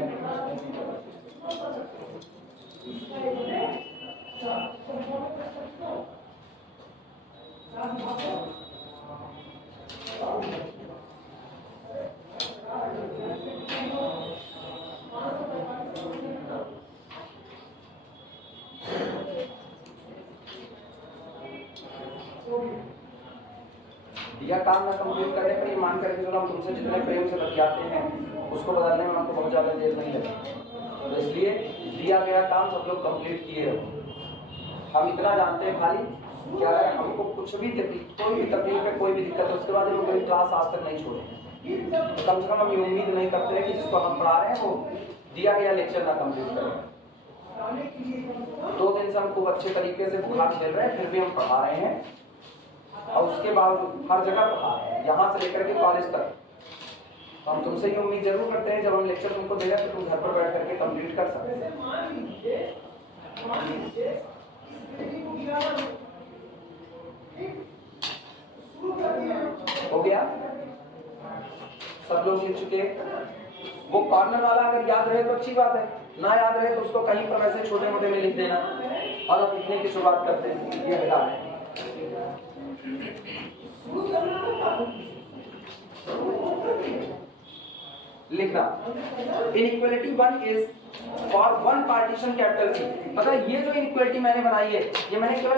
दिया काम ना कंप्लीट करने पर ये मान करके चलो हम तुमसे जितने प्रेम से बतियाते हैं उसको बदलने में हमको बहुत ज़्यादा देर नहीं लगती, तो इसलिए दिया गया काम सब लोग कंप्लीट किए रहो। हम इतना जानते हैं खाली क्या है, हमको कुछ भी कोई भी तकलीफ है, कोई भी दिक्कत है, उसके बाद हम कोई क्लास आज तक नहीं छोड़े हैं। तो कम से कम हम ये उम्मीद नहीं करते हैं कि जिसको हम पढ़ा रहे हैं वो दिया गया लेक्चर ना कंप्लीट करें। 2 दिन से हम खूब अच्छे तरीके से बुखार झेल रहे हैं, फिर भी हम पढ़ा रहे हैं और उसके बावजूद हर जगह पढ़ा रहे हैं, यहाँ से लेकर के कॉलेज तक। तो हम तुमसे ये उम्मीद जरूर करते हैं जब हम लेक्चर तुमको दे रहे हैं तो तुम घर पर बैठ करके कंप्लीट कर सकते हैं। हो गया, सब लोग लिख चुके। वो कॉर्नर वाला अगर याद रहे तो अच्छी बात है, ना याद रहे तो उसको कहीं पर ऐसे छोटे मोटे में लिख देना। और अब लिखने की शुरुआत करते हैं। ये बेटा है लिखना, inequality 1 is for one partition capital P। मतलब ये जो इनइक्वालिटी मैंने बनाई है, ये मैंने केवल और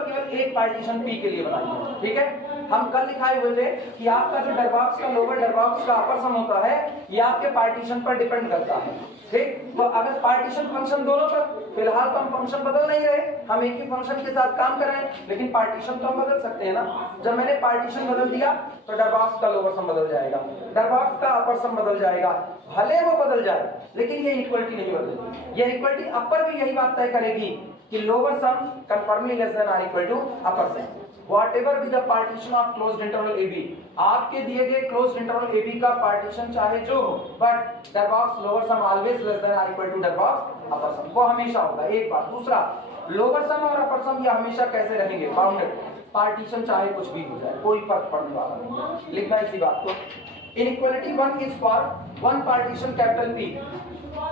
केवल एक पार्टीशन P के लिए बनाई है। ठीक है, हम कल दिखाए हुए थे कि आपका जो डरबॉक्स का लोअर डरबॉक्स का अपर सम होता है, ये आपके पार्टीशन पर डिपेंड करता है। ठीक, तो अगर पार्टीशन फंक्शन दोनों पर, फिलहाल तो हम फंक्शन बदल नहीं रहे, हम एक ही फंक्शन के साथ काम कर रहे हैं, लेकिन पार्टीशन तो हम बदल सकते हैं ना। जब मैंने पार्टीशन बदल दिया तो डरबॉक्स का लोअर सम बदल जाएगा, डरबॉक्स का अपर सम बदल जाएगा। भले वो बदल जाए, लेकिन ये इक्वलिटी नहीं बदलेगी। ये इक्वलिटी अपर भी यही बात तय करेगी कि lower sum conformally less than or equal to upper sum, whatever be the partition of closed interval AB। आपके दिए गए क्लोज्ड इंटरवल AB का पार्टीशन चाहे जो हो, but Darboux lower sum always less than or equal to Darboux upper sum, वो हमेशा होगा। एक बात। दूसरा, लोअर सम और अपर सम ये हमेशा कैसे रहेंगे? बाउंडेड। पार्टीशन चाहे कुछ भी हो जाए, कोई फर्क पड़ने वाला नहीं। लिखना इसी बात को। Inequality 1 is for one partition capital P।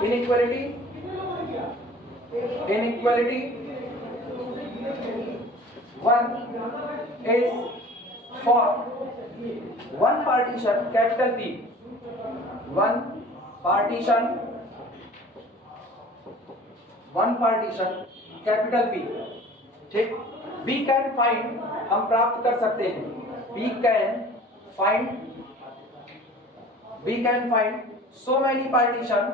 Inequality 1 is for one partition capital P, one partition capital P। ठीक, we can find, हम प्राप्त कर सकते हैं, we can find so many partition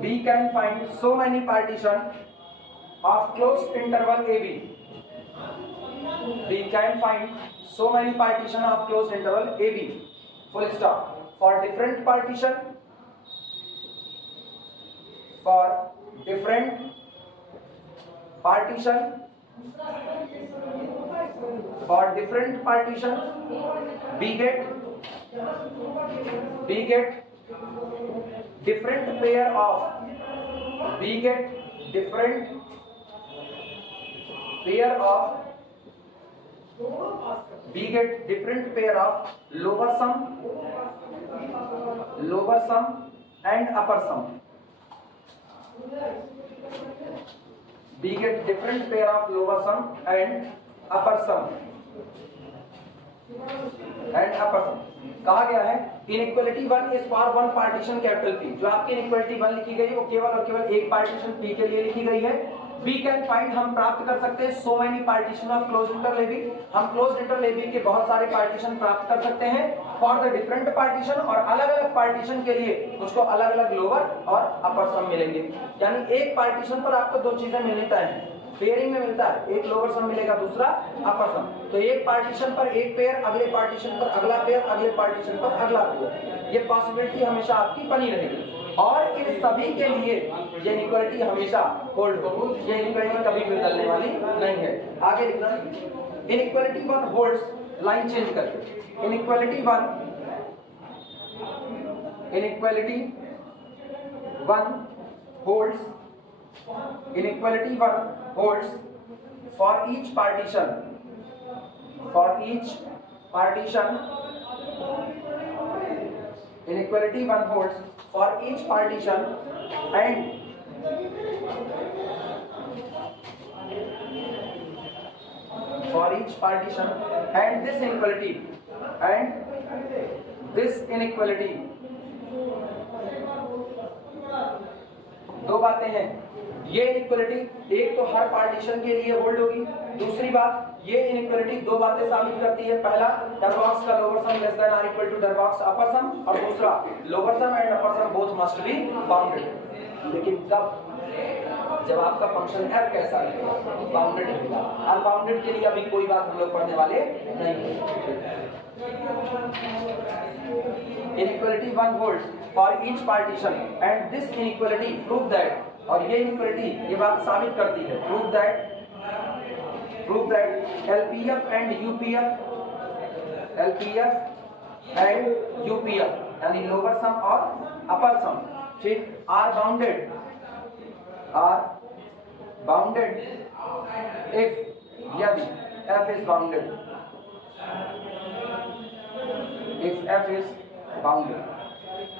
we can find so many partition of closed interval AB। We can find so many partition of closed interval AB, full stop, for different partition we get different pair of lower sum and upper sum। We get different pair of lower sum and upper sum। कहा गया है inequality 1 is for one partition capital P। जो आपकी inequality 1 लिखी गई है वो केवल और केवल एक पार्टीशन P के लिए लिखी गई है। We can find, हम प्राप्त कर सकते हैं so many partition of closed interval AB। हम closed interval AB के बहुत सारे पार्टीशन प्राप्त कर सकते हैं for the different partition, और अलग अलग पार्टीशन के लिए उसको अलग अलग लोअर और अपर सम मिलेंगे। यानी एक पार्टीशन पर आपको दो चीजें मिलनी तय हैं, पेयरिंग में मिलता है, एक लोअर सम मिलेगा, दूसरा अपर सम। तो एक पार्टीशन पर एक पेयर, अगले पार्टीशन पर अगला पेयर, अगले पार्टीशन पर अगला पेयर, ये पॉसिबिलिटी हमेशा आपकी बनी रहेगी। और इन सभी के लिए ये इनइक्वालिटी हमेशा होल्ड होगी, ये इनइक्वालिटी कभी भी बदलने वाली नहीं है। आगे लिखना, इनइक्वालिटी 1 होल्ड्स, लाइन चेंज करके, inequality 1 holds for each partition inequality 1 holds for each partition and this inequality दो बातें हैं। ये इनइक्वालिटी एक तो हर पार्टीशन के लिए होल्ड होगी, दूसरी बात ये इनइक्वालिटी दो बातें साबित करती है। पहला, डरबॉक्स का lower sum less than or equal to Darboux upper sum, और दूसरा lower sum and upper sum both must be bounded. लेकिन कब? जब आपका फंक्शन f कैसा है, बाउंडेड रहेगा। अनबाउंडेड के लिए अभी कोई बात हम लोग पढ़ने वाले नहीं है। Inequality 1 holds for each partition and this inequality prove that, और ये इनइक्वालिटी ये बात साबित करती है, prove that LPF and UPF यानी लोअर सम और अपर सम, ठीक, आर बाउंडेड if यदि F is bounded, if F is bounded,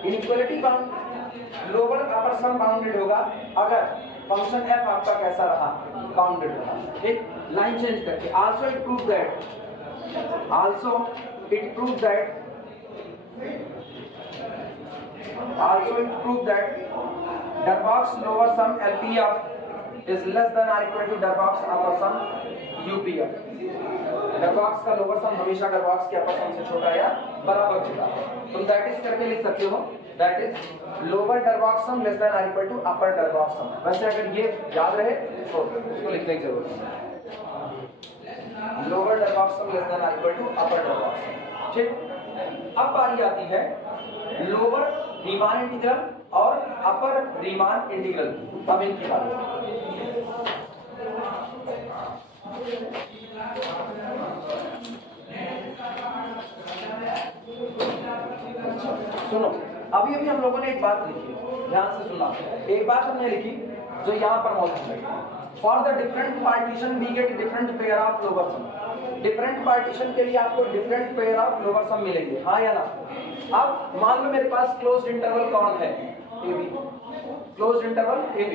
inequality bound lower upper sum bounded होगा अगर फंक्शन f आपका कैसा रहा, बाउंडेड रहा। एक लाइन चेंज करके also it prove that Darboux lower sum LPF is less than or equal to Darboux upper sum UPF। Darboux का lower सम हमेशा Darboux के अपर सम से छोटा या बराबर होगा। तुम दैट इज करके लिख सकते हो, that is lower Darboux sum less than और equal to upper Darboux sum. वैसे अगर ये याद रहे तो इसको लिखने की जरूरत नहीं। Lower Darboux sum less than और इक्वल टू अपर Darboux सम। ठीक, अब बारी आती है लोअर रीमान इंटीग्रल और अपर रीमान इंटीग्रल। अब इनकी बात सुनो। अभी हम लोगों ने एक बात लिखी, ध्यान से सुना। एक बात हमने लिखी जो यहाँ पर मौजूद है, for the different partition we get different pair of lower sum. Different partition के लिए आपको different pair of lower sum मिलेंगे, हाँ या ना। अब मान लो मेरे पास क्लोज्ड इंटरवल कौन है, AB, क्लोज्ड इंटरवल AB।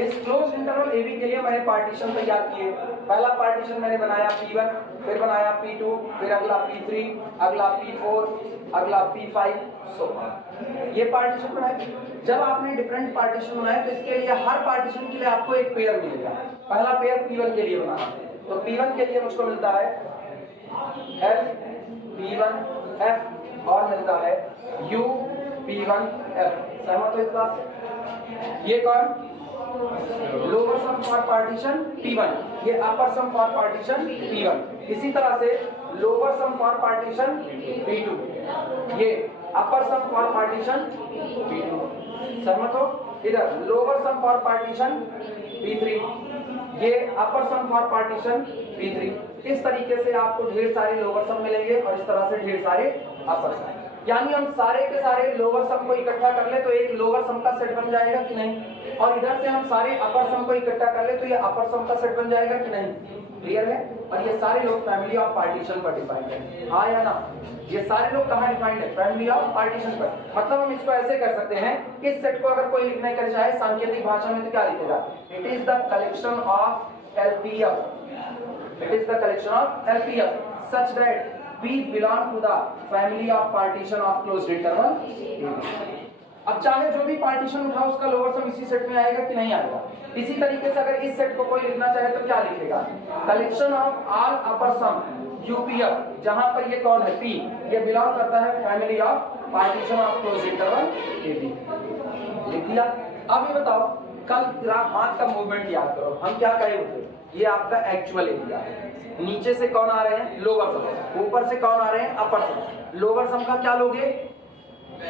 इस क्लोज्ड इंटरवल AB के लिए मैंने पार्टीशन तैयार किए। पहला पार्टीशन मैंने बनाया P1, फिर बनाया P2, फिर अगला P3, अगला P4, अगला P5, सो ये पार्टीशन बनाए। जब आपने डिफरेंट पार्टीशन बनाए तो इसके लिए हर पार्टीशन के लिए आपको एक पेयर मिलेगा। पहला पेयर P1 के लिए बनाना, तो P1 के लिए मुझको मिलता है L P1F और मिलता है U P1F। सहमत हो इस बात से? ये कौन lower sum for partition P1, ये अपर सम फॉर पार्टीशन P1। इसी तरह से lower some for partition P2, ये अपर सम फॉर पार्टीशन P2। सहमत हो? इधर lower sum for partition P3, ये अपर सम फॉर पार्टीशन P3। इस तरीके से आपको ढेर सारे लोअर सम मिलेंगे और इस तरह से ढेर सारे अपर सम। यानी हम सारे के सारे लोअर सम को इकट्ठा कर ले तो एक लोअर सम का सेट बन जाएगा कि नहीं, और इधर से हम सारे अपर सम को इकट्ठा कर ले तो ये अपर सम का सेट बन जाएगा कि नहीं। क्लियर है? और ये सारे लोग फैमिली ऑफ पार्टीशन पर डिफाइंड है, हाँ या ना। ये सारे लोग कहाँ डिफाइंड है, फैमिली ऑफ पार्टीशन पर। मतलब हम इसको ऐसे कर सकते हैं, इस सेट को अगर कोई लिखने कर चाहे सांकेतिक भाषा में तो क्या लिखेगा, it is the collection of LPF, it is the collection of LPF such that P belong to the family of partition of closed interval। अब चाहे जो भी पार्टीशन उठाओ उसका लोअर सम इसी सेट में आएगा कि नहीं आएगा। इसी तरीके से अगर इस सेट को कोई लिखना चाहे तो क्या लिखेगा, collection of all upper sum UPF, जहां पर ये कौन है P, ये बिलोंग करता है family of partition of closed interval AB। लिख दिया। अब ये बताओ, कल हाथ का मूवमेंट याद करो, हम क्या कहे होते, ये आपका एक्चुअल एरिया है। नीचे से कौन आ रहे हैं, लोअर सम, ऊपर से कौन आ रहे हैं, अपर सम। लोअर सम का क्या लोगे,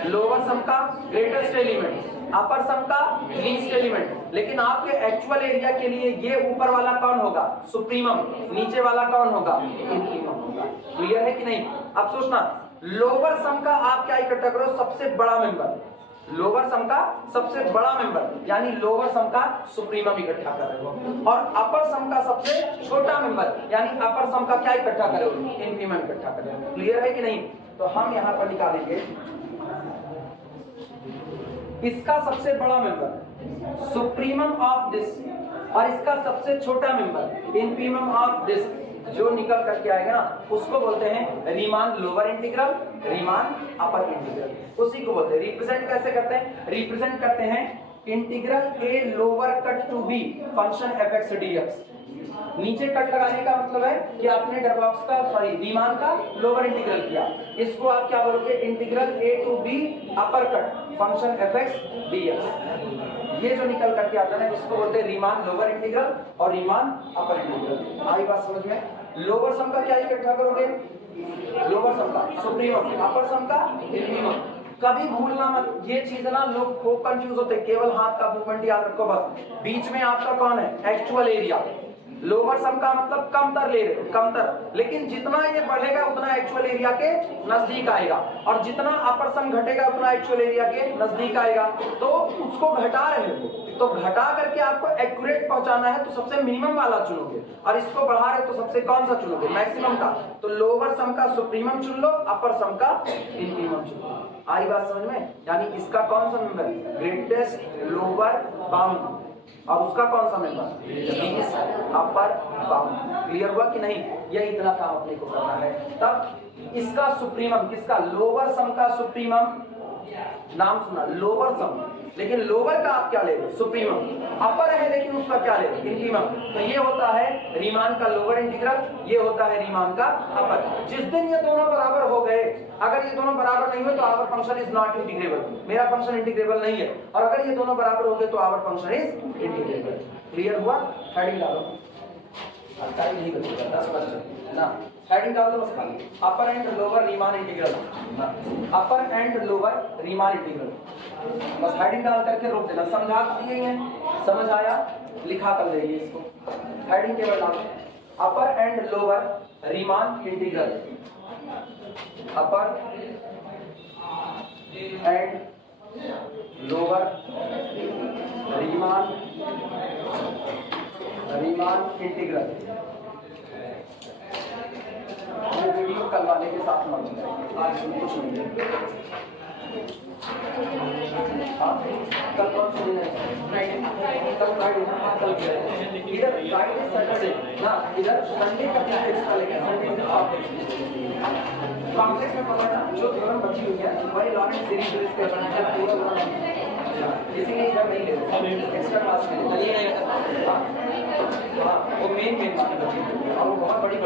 लोअर सम का ग्रेटेस्ट एलिमेंट, अपर सम का लीस्ट एलिमेंट। लेकिन आपके एक्चुअल एरिया के लिए ये ऊपर वाला कौन होगा, सुप्रीमम, नीचे वाला कौन होगा, इन्फीमम होगा। क्लियर है कि नहीं? अब सोचना, लोअर सम का आप क्या इकट्ठा करो, सबसे बड़ा मेंबर, लोअर सम का सबसे बड़ा मेंबर, यानी लोअर सम का सुप्रीमम इकट्ठा कर रहे हो, और अपर सम का सबसे छोटा मेंबर, यानी अपर सम का क्या इकट्ठा कर रहे हो, इन्फीमम इकट्ठा कर रहे हो। क्लियर है कि नहीं? तो हम यहाँ पर निकालेंगे इसका सबसे बड़ा मेंबर सुप्रीमम ऑफ दिस, और इसका सबसे छोटा मेंबर इन्फीमम ऑफ दिस। जो निकल करके आएगा ना उसको बोलते हैं Riemann lower integral, Riemann upper integral. उसी को बोलते हैं। रिप्रेजेंट कैसे करते हैं, रिप्रेजेंट करते हैं integral a lower cut to b function fx dx। नीचे कट लगाने का मतलब है कि आपने डरबॉक्स का रीमान का लोअर इंटीग्रल किया, इसको आप क्या बोलोगे, integral a to b upper cut function fx dx। ये जो निकल करके आता है इसको बोलते हैं रीमान लोअर इंटीग्रल और रीमान अपर इंटीग्रल। आई बात समझ में? लोअर सम का क्या इकट्ठा करोगे, लोअर सम का सुप्रीमम, अपर सम का इन्फीमम। कभी भूलना मत, ये चीज ना लोग खूब कंफ्यूज होते, केवल हाथ का मूवमेंट याद रखो बस। बीच में आपका कौन है, एक्चुअल एरिया। लोअर सम का मतलब कमतर ले रहे हो, कमतर, लेकिन जितना ये बढ़ेगा उतना एक्चुअल एरिया के नजदीक आएगा, और जितना अपर सम घटेगा उतना एक्चुअल एरिया के नजदीक आएगा। तो उसको घटा रहे हो, तो घटा करके आपको एक्यूरेट पहुंचाना है तो सबसे मिनिमम वाला चुनोगे, और इसको बढ़ा रहे तो सबसे कौन सा चुनोगे, मैक्सिमम का। तो लोअर सम का सुप्रीमम चुन लो, अपर सम का इनफीमम चुन लो। आई बात समझ में? यानी इसका कौन सा मेंबर, ग्रेटेस्ट लोअर बाउंड, और उसका कौन सा member, least upper bound. Clear हुआ कि नहीं? ये इतना काम अपने को करना है। तब इसका सुप्रीमम, किसका, लोअर सम का सुप्रीमम, नाम सुना लोअर सम, लेकिन लोअर का आप क्या लेंगे, सुप्रीमम। अपर है लेकिन उसका क्या लेंगे, इंफीमम। तो ये होता है रीमान का लोअर इंटीग्रल, ये होता है रीमान का अपर। जिस दिन ये दोनों बराबर हो गए, अगर ये दोनों बराबर नहीं हुए तो our function is not integrable, मेरा फंक्शन इंटीग्रेबल नहीं है। और अगर ये दोनों बराबर हो गए तो our function is integrable. Clear हुआ? हेडिंग डालो, नहीं बचेगा 10 बच्चे ना। हेडिंग डाल दो बस खाली, upper and lower Riemann integral, upper and lower Riemann integral, बस हेडिंग डाल करके रोक देना। समझा दिए हैं, समझ आया, लिखा कर देंगे इसको। हेडिंग केवल डालो, upper and lower Riemann integral, upper and lower Riemann integral. ये वीडियो कल वाले के साथ मत बनाइए, आज कुछ नहीं है। कल कौन सी दिन है, कल फ्राइडे ना, कल इधर फ्राइडे सैटरडे ना, इधर संडे का क्या एक्स्ट्रा लेंगे, संडे कॉम्प्लेक्स में पढ़ना जो थ्योरम बची हुई है, वही लॉरेंट सीरीज के पूरा इसीलिए इधर नहीं ले एक्स्ट्रा क्लास में चलिए। हाँ, वो मेन बातें बची और वो बहुत बड़ी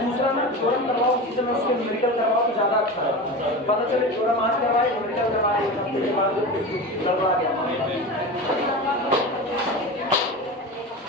दूसरा ना थ्योरम करवाओ, उसी समय उसके न्यूमेरिकल करवाओ तो ज़्यादा अच्छा है। पता चले थ्योरम आज करवाए, न्यूमेरिकल करवाए, एक हफ्ते के बाद गड़बड़ा गया।